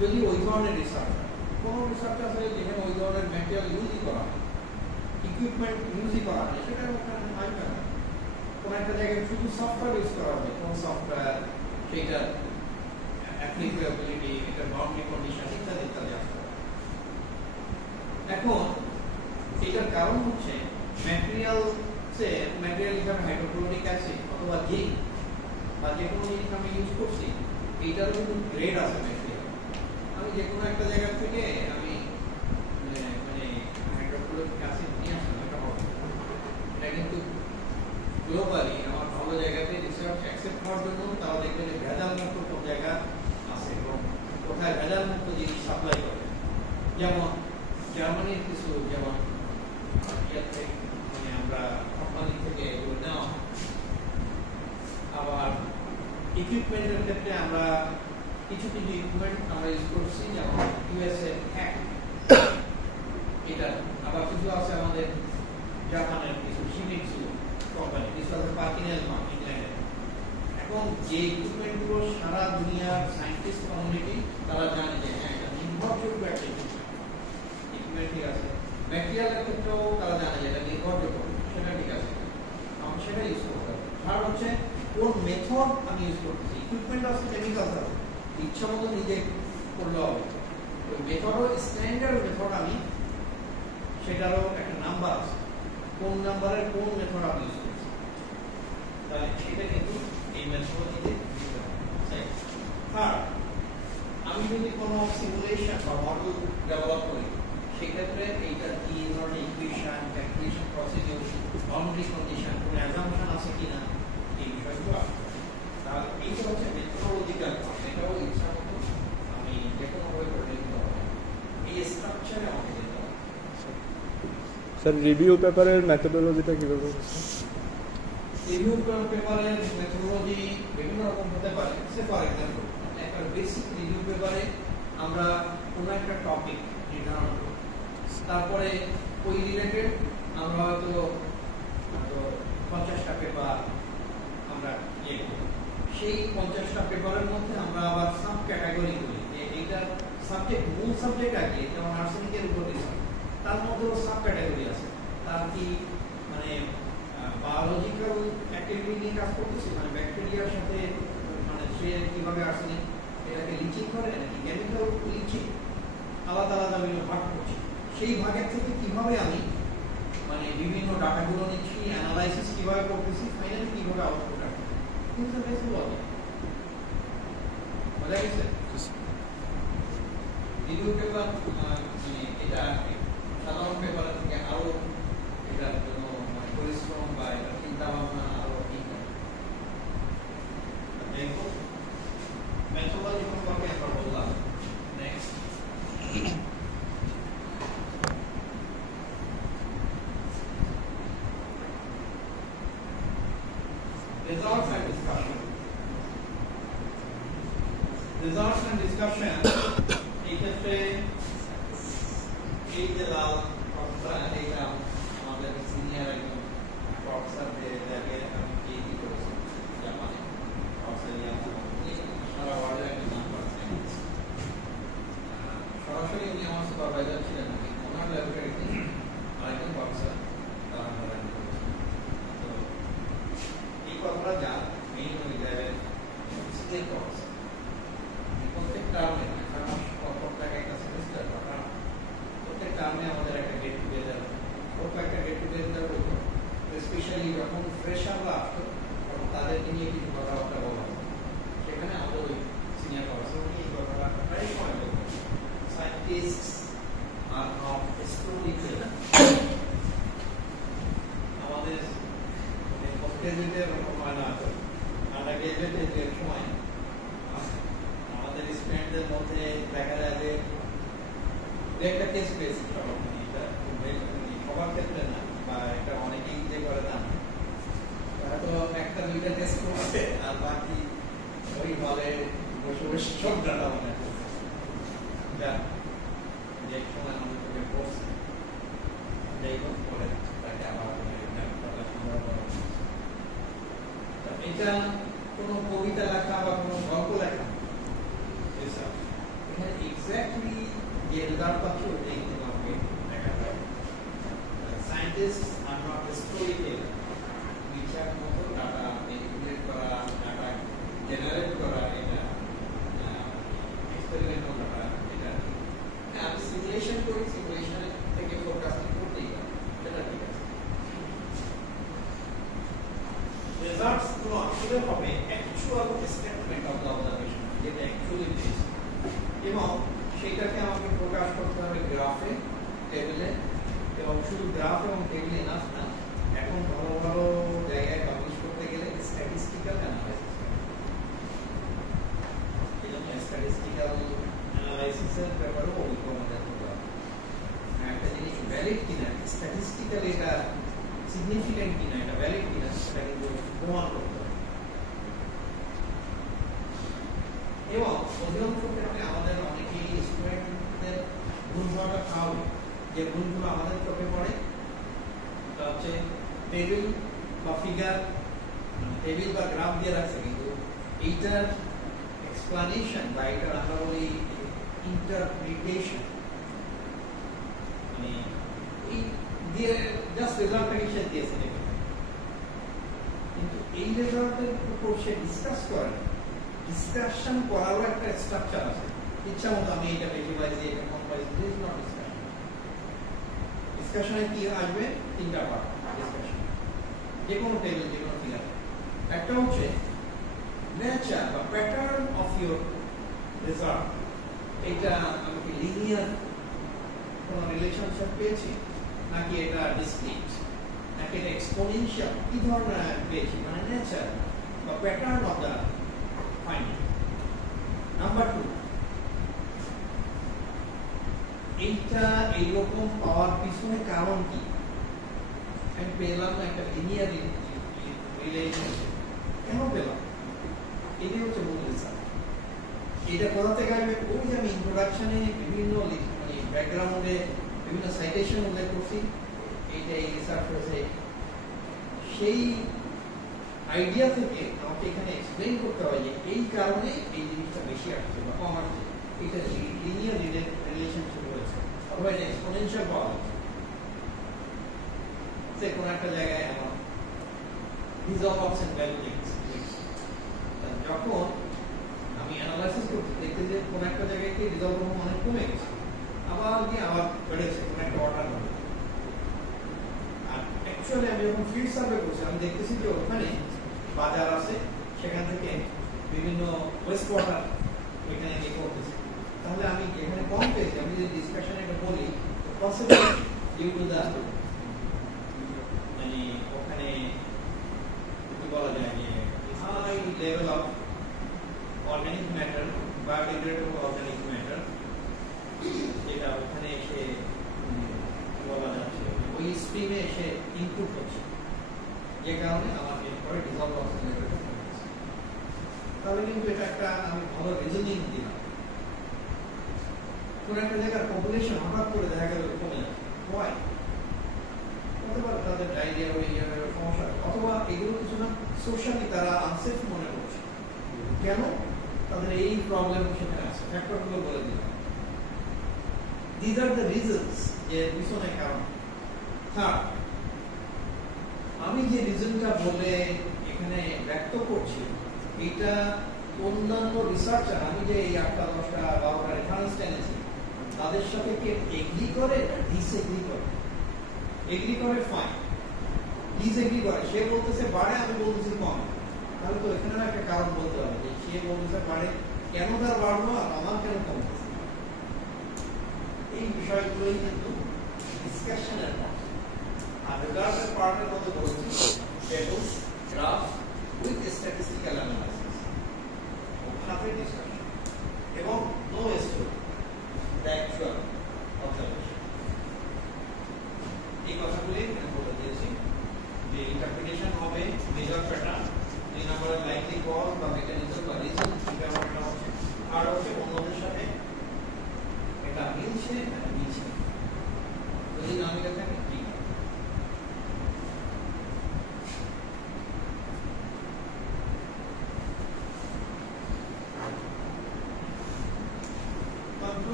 যদি ওই ধরনের রিসার্চ, কোনো রিসার্চ আছে যেখানে ওই ধরনের ম্যাটেরিয়াল ইউজই করা হয়, ইকুইপমেন্ট ইউজই করা হয়, সেটা আয় না। কোনো একটা জায়গায় শুধু সফটওয়্যার ইউজ করা হবে, কোন সফটওয়্যার, সেটা অ্যাপ্লিকেবিলিটি, এটা বাউন্ডারি কন্ডিশন ইত্যাদি ইত্যাদি আসবে। এখন এটার কারণ হচ্ছে ম্যাটেরিয়াল হিসাবে হাইড্রোক্লোরিক অ্যাসিড অথবা জিঙ্ক বা যে কোনো জিনিস আমি ইউজ করছি, এইটারও কিন্তু গ্রেড আছে ম্যাটেরিয়াল। আমি যে কোনো একটা জায়গা থেকে আমি মানে হাইড্রোক্লোরিক অ্যাসিড নিয়ে আসলাম, এটা হবে, এটা কিন্তু গ্লোবালি আমার ভালো জায়গাতে রিসার্চ অ্যাকসেপ্ট হওয়ার জন্য তারা দেখবে যে ভেজাল মুক্ত কোন জায়গা আছে এবং কোথায় ভেজাল মুক্ত জিনিস সাপ্লাই করে। যেমন জার্মানির কিছু, যেমন মানে আমরা কোম্পানি থেকে এগুলো নেওয়া। আবার ইকুইপমেন্টের ক্ষেত্রে আমরা কিছু কিছু ইকুইপমেন্ট আমরা ইউজ করছি, যেমন ইউএসএ হ্যাক, এটা আবার কিছু আছে আমাদের জাপানের কিছু সিমিটসু কোম্পানি, কিছু আছে পার্কিনেল ইংল্যান্ডের। এখন যে ইকুইপমেন্টগুলো সারা দুনিয়ার সায়েন্টিস্ট কমিউনিটি তারা জানে যে হ্যাঁ এটা নির্ভরযোগ্য একটা ইকুইপমেন্ট, ঠিক আছে। ম্যাটেরিয়ালের ক্ষেত্রেও তারা জানে যে এটা নির্ভরযোগ্য, সেটা ঠিক আছে, আমি সেটা ইউজ করতে হবে। আর হচ্ছে কোন মেথড আমি ইউজ করতেছি, ইকুইপমেন্ট আছে, কেমিক্যাল আছে, ইচ্ছা মতো নিজে করলে হবে। ওই মেথডও স্ট্যান্ডার্ড মেথড, আমি সেটারও একটা নাম্বার আছে, কোন নাম্বারের কোন মেথড আমি ইউজ করছি, তাহলে সেটা কিন্তু এই মেথড দিতে দিতে হবে। আর আমি যদি কোনো সিমুলেশন বা মডেল ডেভেলপ করি, সেক্ষেত্রে এইটা কি ধরনের equation, calculation procedure, boundary condition, কোনো অ্যাজাম্পশন আছে কিনা, এই বিষয়গুলো আসবে। তাহলে এইটা হচ্ছে মেথডোলজিক্যাল, এটাও ইচ্ছা মতো আমি যে কোনোভাবে করে নিতে হবে, এই স্ট্রাকচারে আমাকে যেতে হবে। স্যার রিভিউ পেপারের মেথডোলজিটা কিভাবে হচ্ছে? রিভিউ পেপারের মেথডোলজি বিভিন্ন রকম হতে পারে। ফর এক্সাম্পল, একটা বেসিক রিভিউ পেপারে আমরা কোনো একটা টপিক নির্ধারণ করি, তারপরে ওই রিলেটেড আমরা হয়তো 50টা পেপার আমরা ইয়ে করি। সেই 50টা পেপারের মধ্যে আমরা আবার সাব ক্যাটাগরি করি, যে এইটার সাবজেক্ট, মূল সাবজেক্ট আগে, যেমন আর্সেনিকের উপর রিসার্চ, তার মধ্যেও সাব ক্যাটাগরি আছে। তার কি মানে বায়োলজিক্যাল অ্যাক্টিভিটি নিয়ে কাজ করতেছে, মানে ব্যাকটেরিয়ার সাথে, মানে সে কিভাবে আর্সেনিক এটাকে লিচিং করে নাকি কেমিক্যাল লিচিং, আলাদা আলাদা বিভিন্ন ভাগ করছে। সেই ভাগের থেকে কিভাবে আমি মানে বিভিন্ন ডাটাগুলো নিচ্ছি, অ্যানালাইসিস কিভাবে করতেছি, ফাইনালি কিভাবে আউটপুট আসছে, কিন্তু মেথডোলজি বোঝা গেছে। রিভিউ পেপার মানে এটা সাধারণ পেপারের থেকে আরো এটার জন্য পরিশ্রম বা এটা চিন্তা ভাবনা আরো ঠিক হয়। দেখো মেথডোলজি সম্পর্কে আমরা বললাম। Next results and discussion. Results and discussion এই ক্ষেত্রে এই যে লাল প্রফেসর, এইটা আমাদের সিনিয়র একজন প্রফেসর, যে যাকে আমি পিএইচডি করেছি জাপানে, অস্ট্রেলিয়া, সারা ওয়ার্ল্ডের একজন নাম্বার সায়েন্টিস্ট। সরাসরি উনি আমার সুপারভাইজার ছিলেন, ওনার ল্যাবরেটরিতে আরেকজন প্রফেসর তারা করেন। তো এই কথাটা যা মেইন হয়ে যাবে সিনিয়র প্রফেসর, প্রত্যেক টার্মে একটা সেমিস্টার বা প্রত্যেক টার্মে আমাদের একটা গেট টুগেদার, একটা গেট টুগেদার হতো, স্পেশালি যখন ফ্রেশাররা আসতো তখন তাদেরকে নিয়ে কিছু কথাবার্তা বলা হতো। সেখানে আমাদের ওই সিনিয়র প্রফেসর এই কথাটা প্রায় সময় বলতেন, সায়েন্টিস্ট আর নট এক্সপ্লোরিটেড। আমাদের গ্রাজুয়েটের সময় না, আমরা গ্রাজুয়েটের সময় আমাদের স্টুডেন্টদের মধ্যে দেখা যায় যে একটা কেস পেয়েছি সবার ক্ষেত্রে না, বা এটা অনেকেই যে করে না, হয়তো একটা দুইটা টেস্ট করছে আর বাকি ওই হলে বসে বসে সব ডাটা মনে করছে, যা যে সময় আমাদের পড়ছে যাই হোক পরে তাকে আবার এটা কোনো কবিতা লেখা বা কোনো গল্প লেখা এখানে এক্স্যাক্টলি যে রেজাল্ট পাচ্ছি ওটাই তোমাকে দেখা যায়। Scientist are not story teller, ইচ্ছার মতো ডাটা একুমুলেট করা, ডাটা জেনারেট করা, এটা এক্সপেরিমেন্টাল ডাটা, এটা আমি সিমুলেশন করি, সিমুলেশন থেকে ফোরকাস্টিং করতেই পারি, সেটা ঠিক আছে। রেজাল্টস গুলো আসলে হবে actual statement of the observation, যেটা অ্যাকচুয়ালি পেয়েছি, এবং সেটাকে আমাকে প্রকাশ করতে হবে গ্রাফে, টেবিলে, এবং শুধু গ্রাফ এবং টেবিলে এনাফ না, এখন ভালো ভালো জায়গায় পাবলিশ করতে গেলে স্ট্যাটিস্টিক্যাল অ্যানালাইসিস, এজন্য স্ট্যাটিস্টিক্যাল অ্যানালাইসিসের ব্যাপারেও অভিজ্ঞ আমাদের হতে হবে। একটা জিনিস ভ্যালিড কিনা, স্ট্যাটিস্টিক্যাল এটা সিগনিফিক্যান্ট কিনা, এটা ভ্যালিড কিনা, সেটা কিন্তু প্রমাণ করতে হবে। এবং অধিকাংশ ক্ষেত্রে আমাদের অনেকেই স্টুডেন্টদের ভুল ধারণা খাওয়াবে, যে ভুলগুলো আমাদের চোখে পড়ে তা হচ্ছে টেবিল বা ফিগার, টেবিল বা গ্রাফ দিয়ে রাখছে, কিন্তু এইটার এক্সপ্লানেশন বা এইটার আমরা বলি ইন্টারপ্রিটেশন, মানে এই দিয়ে জাস্ট রেজাল্টটাকে সে দিয়েছে, কিন্তু এই রেজাল্টের উপর সে ডিসকাস করে, ডিসকাশন করারও একটা স্ট্রাকচার আছে। ইচ্ছা মতো আমি এটা বেশি পাইছি, এটা কম পাইছি, দিস ইজ নট ডিসকাশন। ডিসকাশনে কি আসবে? তিনটা পার্ট ডিসকাশন, যে কোনো টেবিল, যে কোনো ফিগার। একটা হচ্ছে নেচার বা প্যাটার্ন অফ ইউর রেজাল্ট, এটা আমি কি লিনিয়ার কোনো রিলেশনশিপ পেয়েছি, নাকি এটা ডিসক্রিট, নাকি এটা এক্সপোনেনশিয়াল, কি ধরনের পেয়েছি, মানে নেচার বা pattern of the finding. Number 2, এইটা এইরকম পাওয়ার পিছনে কারণ কি? আমি পেলাম না একটা লিনিয়ার রিলেশনশিপ, কেন পেলাম? এটাই হচ্ছে মূল রিসার্চ। এটা কোথা থেকে আসবে? ওই যে আমি ইন্ট্রোডাকশনে বিভিন্ন মানে ব্যাকগ্রাউন্ডে বিভিন্ন সাইটেশন উল্লেখ করছি, এইটা এই রিসার্চ হয়েছে, সেই আইডিয়া থেকে আমাকে এখানে এক্সপ্লেইন করতে হয় যে এই কারণে এই জিনিসটা বেশি আসছে বা কম আসছে, এটা লিনিয়ার রিলেশনশিপ হয়েছে, অথবা এটা এক্সপোনেনশিয়াল পাওয়া যাচ্ছে। সে কোন একটা জায়গায় আমার রিজলভস এন্ড ভ্যালু যখন আমি অ্যানালাইসিস করছি, দেখতে যে কোন একটা জায়গায় কি রিজলভ অনেক কমে গেছে, আবার গিয়ে আবার বেড়েছে কোন একটা অর্ডার হবে। আর অ্যাকচুয়ালি আমি যখন ফিল্ড সার্ভে করছি, আমি দেখতেছি যে ওখানে বাজার আছে, সেখান থেকে বিভিন্ন ওয়েস্ট ওয়াটার এখানে নিয়ে করতেছে। তাহলে আমি যেখানে কম পেয়েছি, আমি যদি ডিসকাশনে এটা বলি, পসিবল ডিউ টু দ্য মানে ওখানে কি বলা যায় যে high level of organic matter বা ডিগ্রেডেবল অর্গানিক ম্যাটার, যেটা ওখানে এসে বলা যাচ্ছে ওই স্ট্রিমে এসে ইনপুট হচ্ছে, যে কারণে আমাকে পরে ডিজলভ অক্সিজেন লেভেলটা কমেছে। তাহলে কিন্তু এটা একটা আমি ভালো রিজনিং দিলাম। কোন একটা জায়গার পপুলেশন হঠাৎ করে দেখা গেল কমে যাচ্ছে, ওয়াই? হতে পারে তাদের ডায়রিয়া হয়ে যাবে, সমস্যা, অথবা এগুলো কিছু না সোশ্যালি তারা আনসেফ মনে করছে। কেন? তাদের এই প্রবলেম সেখানে আছে, ফ্যাক্টরগুলো বলে দিলাম। দিস আর দ্য রিজনস, যে পিছনে কারণ। থার্ড, আমি যে রিজনটা বলে এখানে ব্যক্ত করছি, এটা অন্যান্য রিসার্চার, আমি যে এই 8টা 10টা 12টা রেফারেন্স টেনেছি, তাদের সাথে কি এগ্রি করে না ডিসএগ্রি করে? এগ্রি করে ফাইন, ডিসএগ্রি করে সে বলতেছে বাড়ে, আমি বলতেছি কমে, তাহলে তো এখানে একটা কারণ বলতে হবে যে সে বলতেছে বাড়ে, কেন তার বাড়লো আর আমার কেন কমতেছে। এই বিষয়গুলোই কিন্তু ডিসকাশনের পার্ট। আর রেজাল্টের পার্টের মধ্যে বলছি tables, graph with statistical analysis, সাথে ডিসকাশন এবং no story, the actual of the দিচ্ছে নিচে, যদি না মিলে থাকে ঠিক আছে।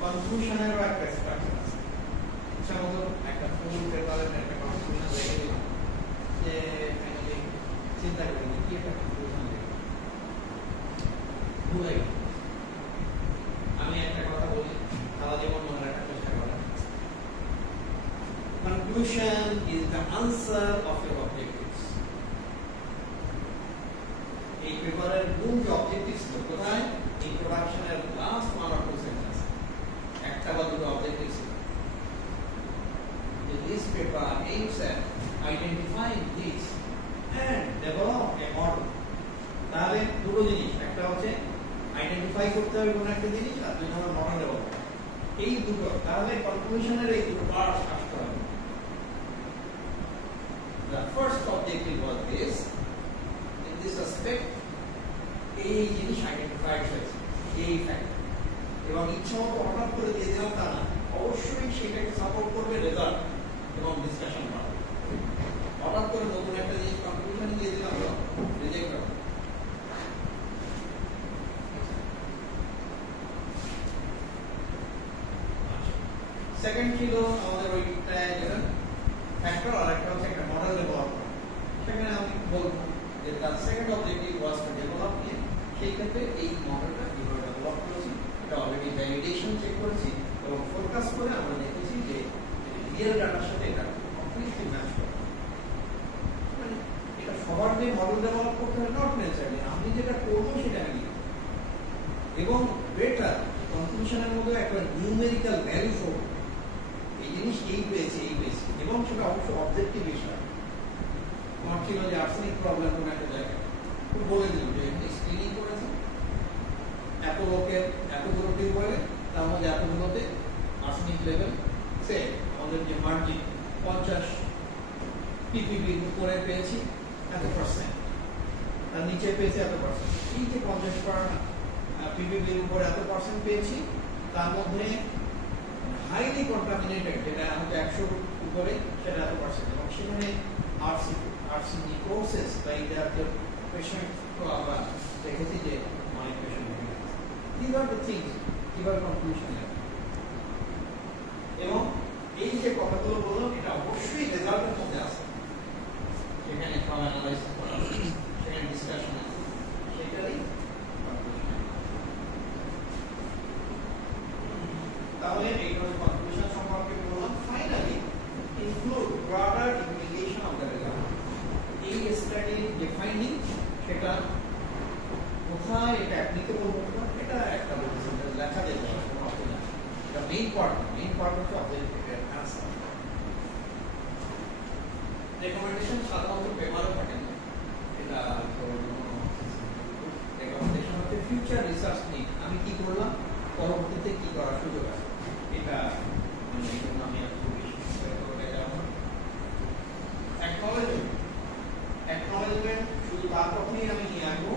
কনক্লুশনেরও একটা স্ট্রাকচার আছে। যেমন একটা ফুল পেপারের একটা কনক্লুশন রেখে দিলাম যে ফাইনালি চিন্তা করি কি একটা কনক্লুশন দেব, ভুলে গেল। আমি একটা কথা বলি, সারা জীবন মনে রাখার চেষ্টা করেন। Conclusion is the answer of your objectives. এই পেপারের মূল যে অবজেক্টিভ ছিল কোথায়? ইন্ট্রোডাকশনের লাস্ট 1 or 2 সেন্টেন্স, একটা বা দুটো অবজেক্টিভ ছিল। This paper aims at identifying this and develop a model. তাহলে দুটো জিনিস, একটা হচ্ছে আইডেন্টিফাই করতে হবে কোন একটা জিনিস, আর দুই নম্বর মডেল ডেভেলপ। এই দুটো, তাহলে কনক্লুশনের এই দুটো পার্ট আসতে হবে। The first objective was this. In this aspect, এই জিনিস আইডেন্টিফাই হয়েছে, এই ফ্যাক্ট, এবং ইচ্ছা মতো হঠাৎ করে দিয়ে দিলাম তা না, অবশ্যই সেটাকে সাপোর্ট করবে রেজাল্ট এবং ডিসকাশন করা। হঠাৎ করে নতুন একটা জিনিস কনক্লুশন দিয়ে দিলাম, রিজেক্ট হবে। সেকেন্ড ছিল আমাদের ওইটা যেটা ফ্যাক্টর, আর একটা হচ্ছে একটা মডেল ডেভেলপ করা। সেখানে আমি বলবো যে তার second objective was to develop নিয়ে, সেই ক্ষেত্রে এই মডেলটা কিভাবে ডেভেলপ করেছি, এটা অলরেডি ভ্যালিডেশন চেক করেছি এবং ফোরকাস্ট করে আমরা দেখেছি যে রিয়েল ডাটার সাথে এটা কমপ্লিটলি ম্যাচ করে। মানে এটা সবার যে মডেল ডেভেলপ করতে হবে নট নেসেসারি, আমি যেটা করবো সেটা আমি লিখব, এবং বেটার কনক্লুশনের মধ্যে একটা নিউমেরিক্যাল ভ্যালু ফোর, এই জিনিস এই পেয়েছে এই পেয়েছে, এবং সেটা অবশ্যই অবজেক্টিভ বিষয়। আমার ছিল যে আর্সেনিক প্রবলেম কোনো একটা জায়গায়, তো বলে দিল যে স্ক্রিনিং করেছে এত লোকের এতগুলো টিউবওয়েলে, তার মধ্যে এতগুলোতে আর্সেনিক লেভেল সে আমাদের যে মার্জিন 50 ppb উপরে পেয়েছি এত পার্সেন্ট, তার নিচে পেয়েছি এত পার্সেন্ট। এই যে 50 ppb উপরে এত পার্সেন্ট পেয়েছি, তার মধ্যে হাইলি কন্টামিনেটেড যেটা হচ্ছে 100 উপরে সেটা এত পার্সেন্ট, এবং সেখানে আর্সেনিকোসিস বা এই জাতীয় পেশেন্ট তো আমরা দেখেছি যে অনেক পেশেন্ট হয়ে গেছে। These are the things, কিভাবে কনক্লুশন নেবে, এবং এই যে কথাগুলো বললাম এটা অবশ্যই রেজাল্টের মধ্যে আছে, সেখানে ফর্ম অ্যানালাইসিস করা, সেখানে ডিসকাশন আছে, সেটারই কনক্লুশন। তাহলে এই হচ্ছে কনক্লুশন সম্পর্কে বললাম। Finally include broader implication of the result. এই স্টাডি যে ফাইন্ডিং সেটা কোথায় এটা অ্যাপ্লিকেবল হতে পারে, এটা একটা লেখা যেতে পারে, কোনো অসুবিধা নেই। এটা মেইন পার্ট হচ্ছে অবজেক্টিভ অ্যান্সার। রেকমেন্ডেশন সাধারণত পেপারে থাকে না, এটা রেকমেন্ডেশন হচ্ছে ফিউচার রিসার্চ নিড, আমি কি করলাম, পরবর্তীতে কি করার সুযোগ আছে, এটা মানে এই জন্য আমি অ্যাকনলেজমেন্ট শুধু তার কথাই আমি নিয়ে আসবো,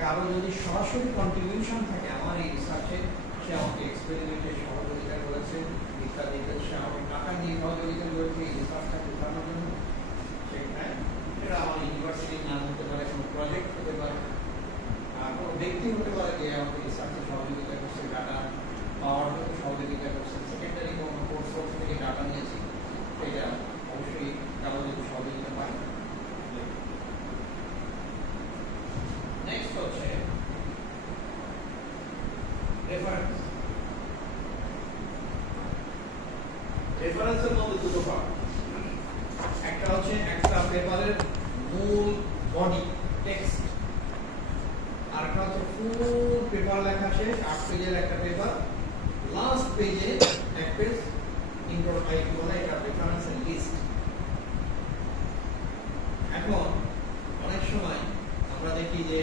কারো যদি সরাসরি কন্ট্রিবিউশন থাকে আমার এই রিসার্চে, সে আমাকে এক্সপেরিমেন্টে সহযোগিতা করেছে, ইত্যাদিতে সে আমাকে টাকা দিয়ে সহযোগিতা করেছে এই রিসার্চটা বোঝানোর জন্য, সেটা আমার ইউনিভার্সিটির নাম হতে পারে, কোনো প্রজেক্ট হতে পারে, আর কোনো ব্যক্তি হতে পারে যে আমাকে রিসার্চে সহযোগিতা করছে, ডাটা পাওয়ার জন্য সহযোগিতা করছে, সেকেন্ডারি কোনো কোর্স থেকে ডাটা নিয়েছি, সেটা অবশ্যই কারো যদি সহযোগিতা পায়। নেক্সট হচ্ছে রেফারেন্স। রেফারেন্সের মধ্যে দুটো পার্ট, একটা হচ্ছে একটা পেপারের মূল বডি টেক্সট, আর একটা হচ্ছে ফুল পেপার লেখা শেষ 8 পেজের একটা পেপার, লাস্ট পেজে এক পেজ ইন্ট্রোডাক্টরি বলে এটা রেফারেন্সের লিস্ট। এখন অনেক সময় আমরা দেখি যে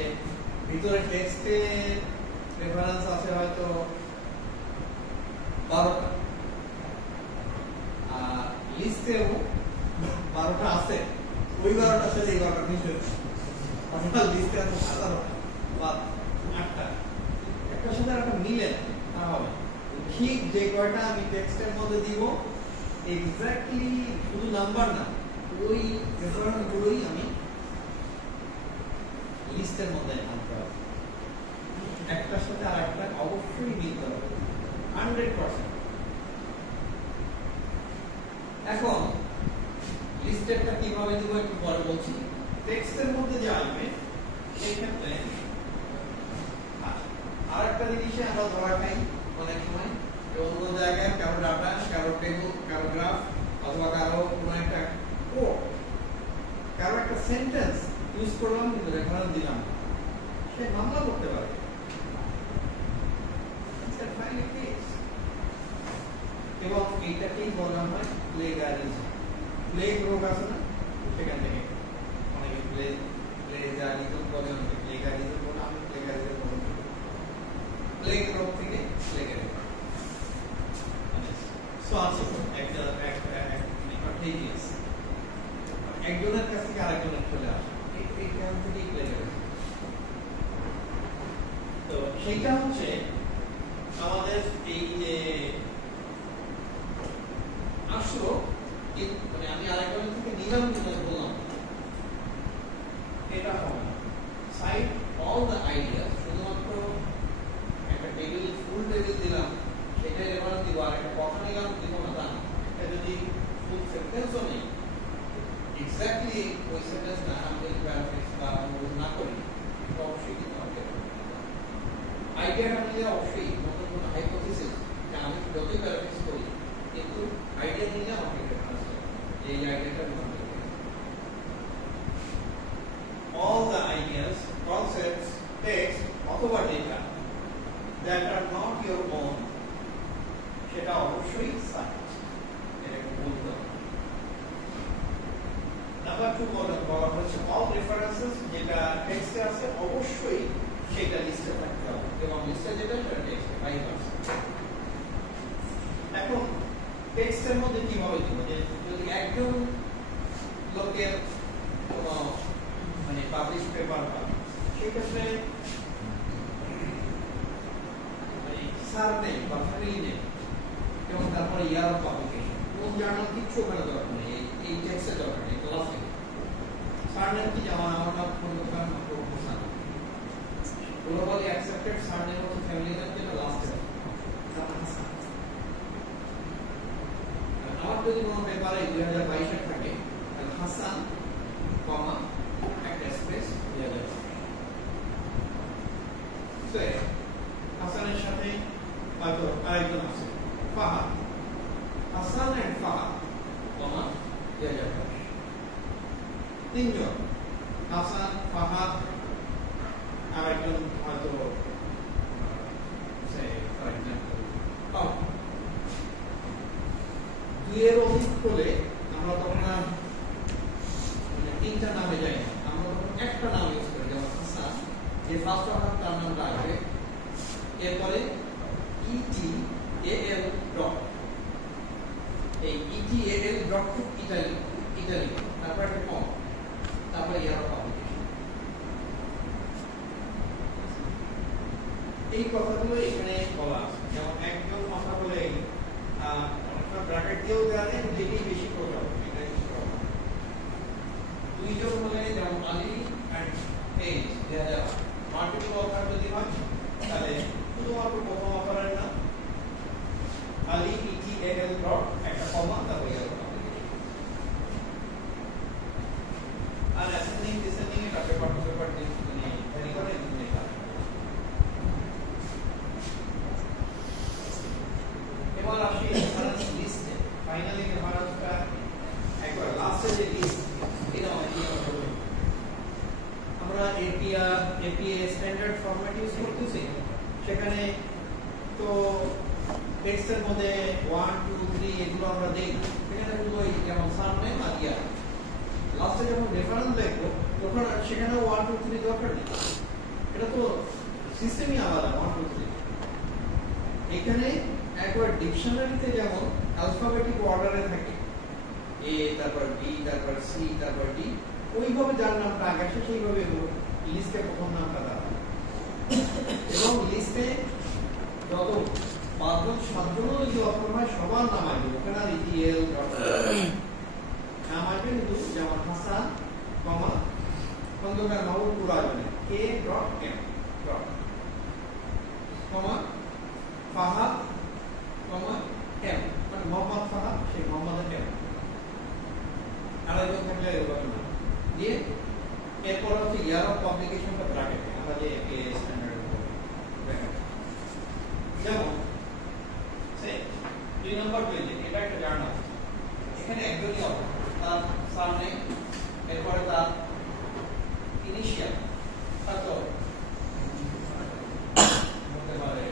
ভিতরে টেক্সটে রেফারেন্স আছে হয়তো 12টা, আর লিস্টেও 12টা আছে, ওই 12টা সাথে এই 12টা মিশে, অর্থাৎ লিস্টে আছে 17টা বা 8টা। একটা একটার সাথে একটা মিলে না, তা হবে ঠিক যে কয়টা আমি টেক্সটের মধ্যে দিব এক্স্যাক্টলি শুধু নাম্বার না, ওই রেফারেন্স গুলোই আমি লিস্টের মধ্যে আনতে হবে। একটার সাথে আরেকটা অবশ্যই মিলতে হবে 100%। এখন লিস্টেরটা কিভাবে দিব একটু পরে বলছি। টেক্সটের মধ্যে যে আসবে সেই ক্ষেত্রে আরেকটা জিনিসে আমরা ধরা খাই অনেক সময়, অন্য জায়গায় কারো ডাটা, কারো টেবিল, কারো গ্রাফ, অথবা কারো কোনো একটা কোড, কারো একটা সেন্টেন্স ইউজ করলাম কিন্তু রেফারেন্স দিলাম, সে মামলা করতে পারে। এবং এইটাকেই বলা হয় প্লেগারিজম। প্লেগ রোগ আছে না, সেখান থেকে অনেকে প্লেগারিজম বলে, অনেকে প্লেগারিজম বলে, আমি প্লেগারিজম বলি। প্লেগ রোগ থেকে প্লেগারিজম একজনের কাছ থেকে আরেকজনের চলে আসে, এইখান থেকেই প্লেগারিজম। তো সেইটা হচ্ছে আমাদের এই যে আসলো, মানে আমি আরেকজনের থেকে নিলাম কিন্তু বললাম এটা হবে না। সাইড অল দ্য আইডিয়া, শুধুমাত্র একটা টেবিল, ফুল টেবিল দিলাম সেটাই রেফারেন্স দিব, আর একটা কথা নিলাম দিব না তা না। এটা যদি ফুল সেন্টেন্সও নেই, এক্স্যাক্টলি ওই সেন্টেন্স না আমি যদি প্যারাফ্রেজ বা অনুবাদ না করি, তো অবশ্যই কিন্তু আমাকে আইডিয়াটা নিলে অবশ্যই নতুন কোনো হাইপোথিসিস, যে আমি যতই প্যারাফ্রেজ করি কিন্তু আইডিয়া নিলে আমাকে রেফারেন্স হবে যে এই আইডিয়াটা ব্যবহার করতে। All the ideas, concepts, text অথবা data that are not your own, সেটা অবশ্যই সাইট, এটাকে বলতে হবে। নাম্বার 2 বলা হচ্ছে all references যেটা টেক্সটে আছে অবশ্যই সেটা লিস্টে থাকতে হবে, এবং লিস্টে যেটা সেটা টেক্সটে ভাইস। এখন টেক্সটের মধ্যে কিভাবে দিব, যে যদি একজন লোকের কোনো মানে পাবলিশ পেপার পাবে, সেই ক্ষেত্রে মানে সারনেম বা ফ্যামিলি নেম এবং তারপরে ইয়ার অফ পাবলিকেশন, কোন জার্নাল কিচ্ছু ওখানে দরকার নেই, এই টেক্সটের দরকার নেই, ক্লাসে সারনেম কি, যেমন আমার নাম পূর্ণকাল হাসান, গ্লোবালি অ্যাকসেপ্টেড সারনেম হচ্ছে ফ্যামিলি নেম, যেটা লাস্টে হাসান। আমার যদি কোনো পেপারে 2022 এর থাকে তাহলে হাসান কমা একটা স্পেস 2022। হাসানের সাথে হয়তো আরেকজন আছে ফাহাদ, হাসান এন্ড ফাহাদ কমা 2022, তিনজন হাসান, ফাহাদ, আরেকজন হয়তো ফর এক্সাম্পল দুইয়ের অধিক হলে আমরা তখন আর তিনটা নামে যাই না, আমরা তখন একটা নাম ইউজ করি, যেমন হাসান, যে ফার্স্ট অর্ডার তার নামটা আসবে, এরপরে ETAL ডট, এই ETAL ডট টু ইটালি, তারপর একটা কম, তারপরে ইয়ার পাবলিকেশন। এই কথাগুলো এখানে বলা আছে, যেমন একজন কথা বলে অনেকটা ব্র্যাকেট দিয়েও দেওয়া যায়, যেটাই বেশি প্রকার এটাই বেশি প্রকার। দুইজন হলে যেমন আলী এন্ড পেজ দেওয়া যাবে। মাল্টিপল অফার যদি হয় তাহলে শুধুমাত্র প্রথম অফারের নাম আলী ETAL ডট একটা কমা, তারপরে ইয়ার পাবলিকেশন। আর অ্যাসেন্ডিং ডিসেন্ডিং এটা পেপার টু পেপার মানে ভ্যারি করে লেখা। এবার আসি রেফারেন্স লিস্টে। ফাইনালি রেফারেন্সটা একবার লাস্টে যে লিস্ট, এটা অনেক আমরা APA স্ট্যান্ডার্ড ফরম্যাট ইউজ করতেছি, সেখানে তো টেক্সটের মধ্যে 1 2 3 এগুলো আমরা দেই, সেখানে শুধু যেমন সারনেম আর ইয়ার, লাস্টে যখন রেফারেন্স দেখবো তখন সেখানেও 1 2 3 দরকার নেই, এটা তো সিস্টেমই আলাদা 1 2 3। এখানে একবার ডিকশনারিতে যেমন অ্যালফাবেটিক অর্ডারে থাকে A, তারপর B, তারপর C, তারপর D, ওইভাবে যার নামটা আগে আসে সেইভাবে লিস্টে প্রথম নামটা দাঁড়ায়। এবং লিস্টে যত 5 জন 7 জনও যদি অথর হয় সবার নাম আসবে, ওখানে আর ইটিএল নাম আসবে কিন্তু যেমন হাসান কমা খন্দকার মাহবুব পুরো আসবে না, K dot M dot comma Fahad comma M, মানে মোহাম্মদ ফাহাদ সেই মোহাম্মদের এম, আরেকজন থাকলে এরকম না দিয়ে এরপর হচ্ছে ইয়ার অফ পাবলিকেশনটা ব্র্যাকেটে আমরা যে একে স্ট্যান্ডার্ড ব্র্যাকেট যেমন সে 2 নম্বর পেজে এটা একটা জার্নাল, এখানে একজনই হবে, তার সামনে এরপরে তার ইনিশিয়াল তারপর হতে পারে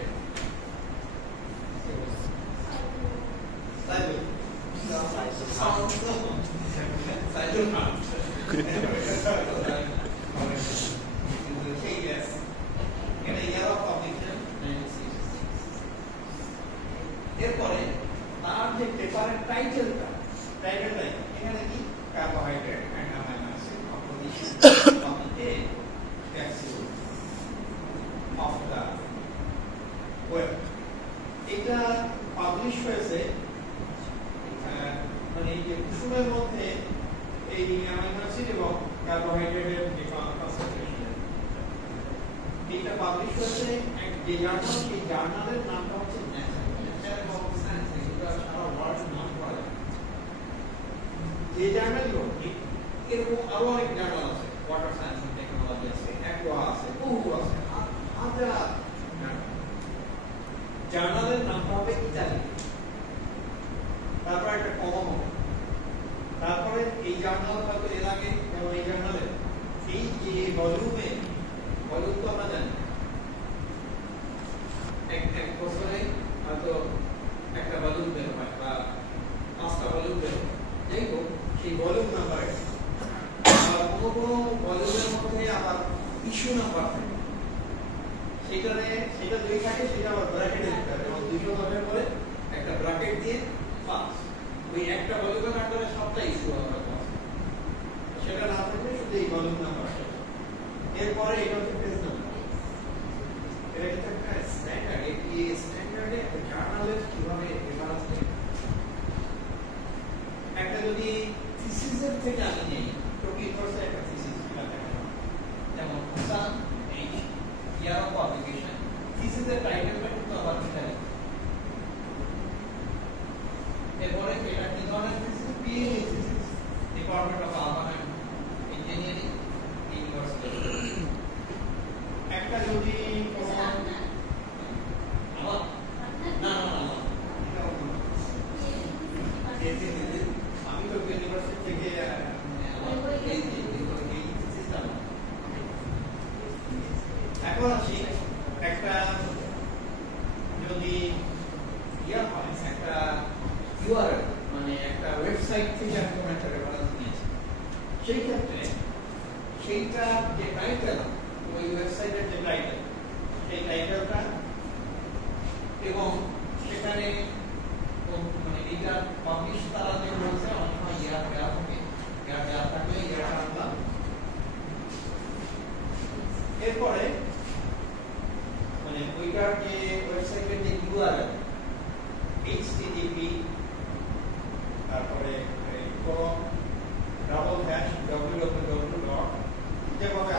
এরপরে তার যে পেপারের টাইটেলটা এখানে কি carbohydrate and amino acid composition of a capsule of the web, এটা পাবলিশ হয়েছে মানে এই যে কুসুমের মধ্যে এই অ্যামাইনো অ্যাসিড এবং কার্বোহাইড্রেটের যে কনসেন্ট্রেশন, এটা পাবলিশ হয়েছে এক যে জার্নাল, সেই জার্নালের নামটা হচ্ছে ন্যাচার অফ সায়েন্স, এটা সারা ওয়ার্ল্ড নাম করা যায়। যে জার্নালগুলো এরকম আরো অনেক জার্নাল আছে, ওয়াটার সায়েন্স এন্ড টেকনোলজি আছে, অ্যাকোয়া আছে, বহু আছে, হাজার জার্নালের নামটা হবে ইতালি, তারপর একটা কমা হবে, তারপরে এই জার্নাল হয়তো এর আগে এবং এই জার্নালে এই যে ভলিউমে, ভলিউম তো আমরা জানি এক বছরে হয়তো একটা ভলিউম বের হয় বা 5টা ভলিউম বের হয়, যাই হোক সেই ভলিউম নাম্বার আর কোনো ভলিউমের মধ্যে আবার ইস্যু নাম্বার থাকে, সেটা দুই থাকে, সেটা আবার ব্র্যাকেটে লিখতে হবে এবং 210 পরে একটা ব্র্যাকেট দিয়ে 5, ওই একটা ভলিউমের আন্ডারে সবটা ইস্যু হবে, সেটা না থাকলে শুধু এই ভলিউম নাম্বার। এরপরে এটা হচ্ছে পেজ নাম্বার, এটা কিন্তু একটা স্ট্যান্ডার্ড, এই স্ট্যান্ডার্ডে একটা জার্নালের কিভাবে রেফারেন্স নেই, একটা যদি থিসিসের থেকে আমি নেই, টোটাল কোর্সে একটা থিসিস যেমন Hasan H year of publication, থিসিসের টাইটেলটা কিন্তু আবার এখানে, এরপরে এটা কি ধরনের thesis, PhD thesis, department of urban engineering university. একটা যদি আমি তো ইউনিভার্সিটি থেকে এখন আসি একটা যদি ইয়া হয়, একটা ইউআরএল মানে একটা ওয়েবসাইট থেকে আমি কোনো একটা রেফারেন্স নিয়েছি, সেই ক্ষেত্রে সেইটা যে টাইটেল, ওই ওয়েবসাইটের যে টাইটেল, সেই টাইটেলটা এবং সেখানে মানে এটা পাবলিশ তারা যে বলছে অনেক সময় ইয়ার দেওয়া থাকে, ইয়ার দেওয়া থাকলে ইয়ারটা আনলাম, এরপরে মানে ওইটার যে ওয়েবসাইটের যে ইউআরএল http তারপরে www. যেভাবে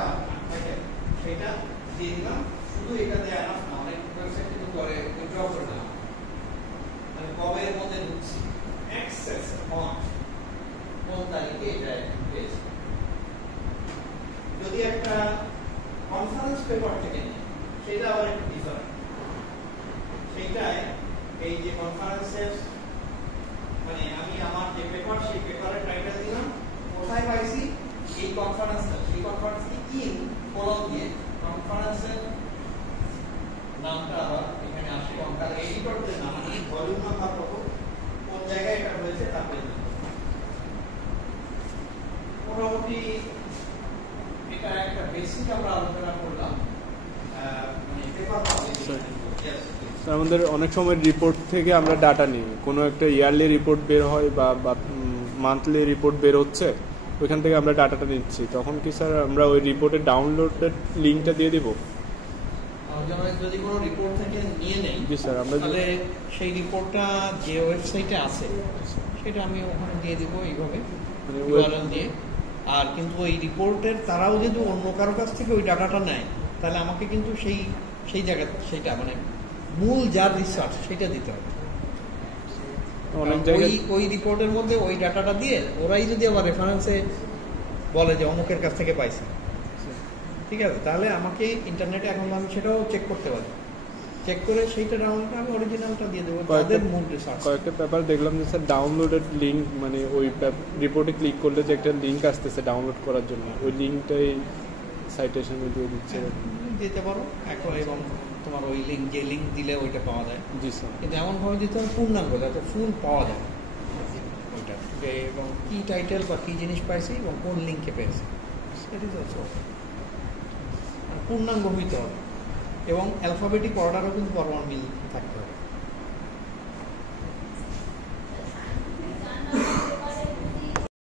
থাকে সেটা দিয়ে দিলাম, শুধু এটা দেয়া না, অনেক ওয়েবসাইট কিন্তু করে উইথড্র করে না, মানে কবে এর মধ্যে ঢুকছি, অ্যাক্সেস কোন তারিখে এটা পেয়েছি। যদি একটা কনফারেন্স পেপার থেকে নিই, সেটা আবার একটু ডিফারেন্ট, সেইটায় এই যে কনফারেন্সের মানে আমি আমার যে পেপার, সেই পেপারের টাইটেল দিলাম, কোথায় পাইছি এই কনফারেন্সটা, সেই কনফারেন্সকে ইন কলম দিয়ে কনফারেন্সের নামটা আবার এখানে আসে, এবং তার এডিটরদের নাম, ভলিউম নাম্বার কত, কোন জায়গায় এটা হয়েছে তা পেয়ে যাবে। মোটামুটি এটা একটা বেসিক আমরা আলোচনা করলাম, মানে পেপার পাবলিকেশন। আমাদের অনেক সময় রিপোর্ট থেকে আমরা ডাটা নিই, কোনো একটা ইয়ারলি রিপোর্ট বের হয় বা মান্থলি রিপোর্ট বের হচ্ছে, ওইখান থেকে আমরা ডাটাটা নিচ্ছি, তখন কি স্যার আমরা ওই রিপোর্টের ডাউনলোডের লিঙ্কটা দিয়ে দিব? যেন যদি কোনো রিপোর্ট থেকে নিয়ে নেই, জি স্যার, আমরা তাহলে সেই রিপোর্টটা যে ওয়েবসাইটে আছে সেটা আমি ওখানে দিয়ে দিব এইভাবে মানে URL দিয়ে। আর কিন্তু ওই রিপোর্টের তারাও যদি অন্য কারো কাছ থেকে ওই ডাটাটা নেয়, তাহলে আমাকে কিন্তু সেই জায়গা সেইটা মানে মূল যার রিসার্চ সেটা দিতে হবে। অনেক জায়গায় ওই রিপোর্টের মধ্যে ওই ডাটাটা দিয়ে ওরাই যদি আবার রেফারেন্সে বলে যে অমুকের কাছ থেকে পাইছে, ঠিক আছে, তাহলে আমাকে ইন্টারনেটে এখন আমি সেটাও চেক করতে পারি। চেক করে সেইটা ডাউনলোড আমি অরিজিনালটা দিয়ে দেবো তাদের মূল রিসার্চ। কয়েকটা পেপার দেখলাম যে স্যার ডাউনলোডের লিঙ্ক, মানে ওই রিপোর্টে ক্লিক করলে যে একটা লিঙ্ক আসতেছে ডাউনলোড করার জন্য, ওই লিঙ্কটাই সাইটেশনে দিয়ে দিচ্ছে। দিতে পারো এখন, এবং তোমার ওই লিঙ্ক যে লিঙ্ক দিলে ওইটা পাওয়া যায়। জি স্যার। কিন্তু এমনভাবে দিতে হবে পূর্ণাঙ্গ, যাতে ফুল পাওয়া যায় ওইটা, যে এবং কী টাইটেল বা কী জিনিস পাইছি এবং কোন লিঙ্কে পেয়েছি সেটা হচ্ছে পূর্ণাঙ্গ হইতে হবে। এবং অ্যালফাবেটিক অর্ডারও কিন্তু পরমাণু মিল থাকতে হবে।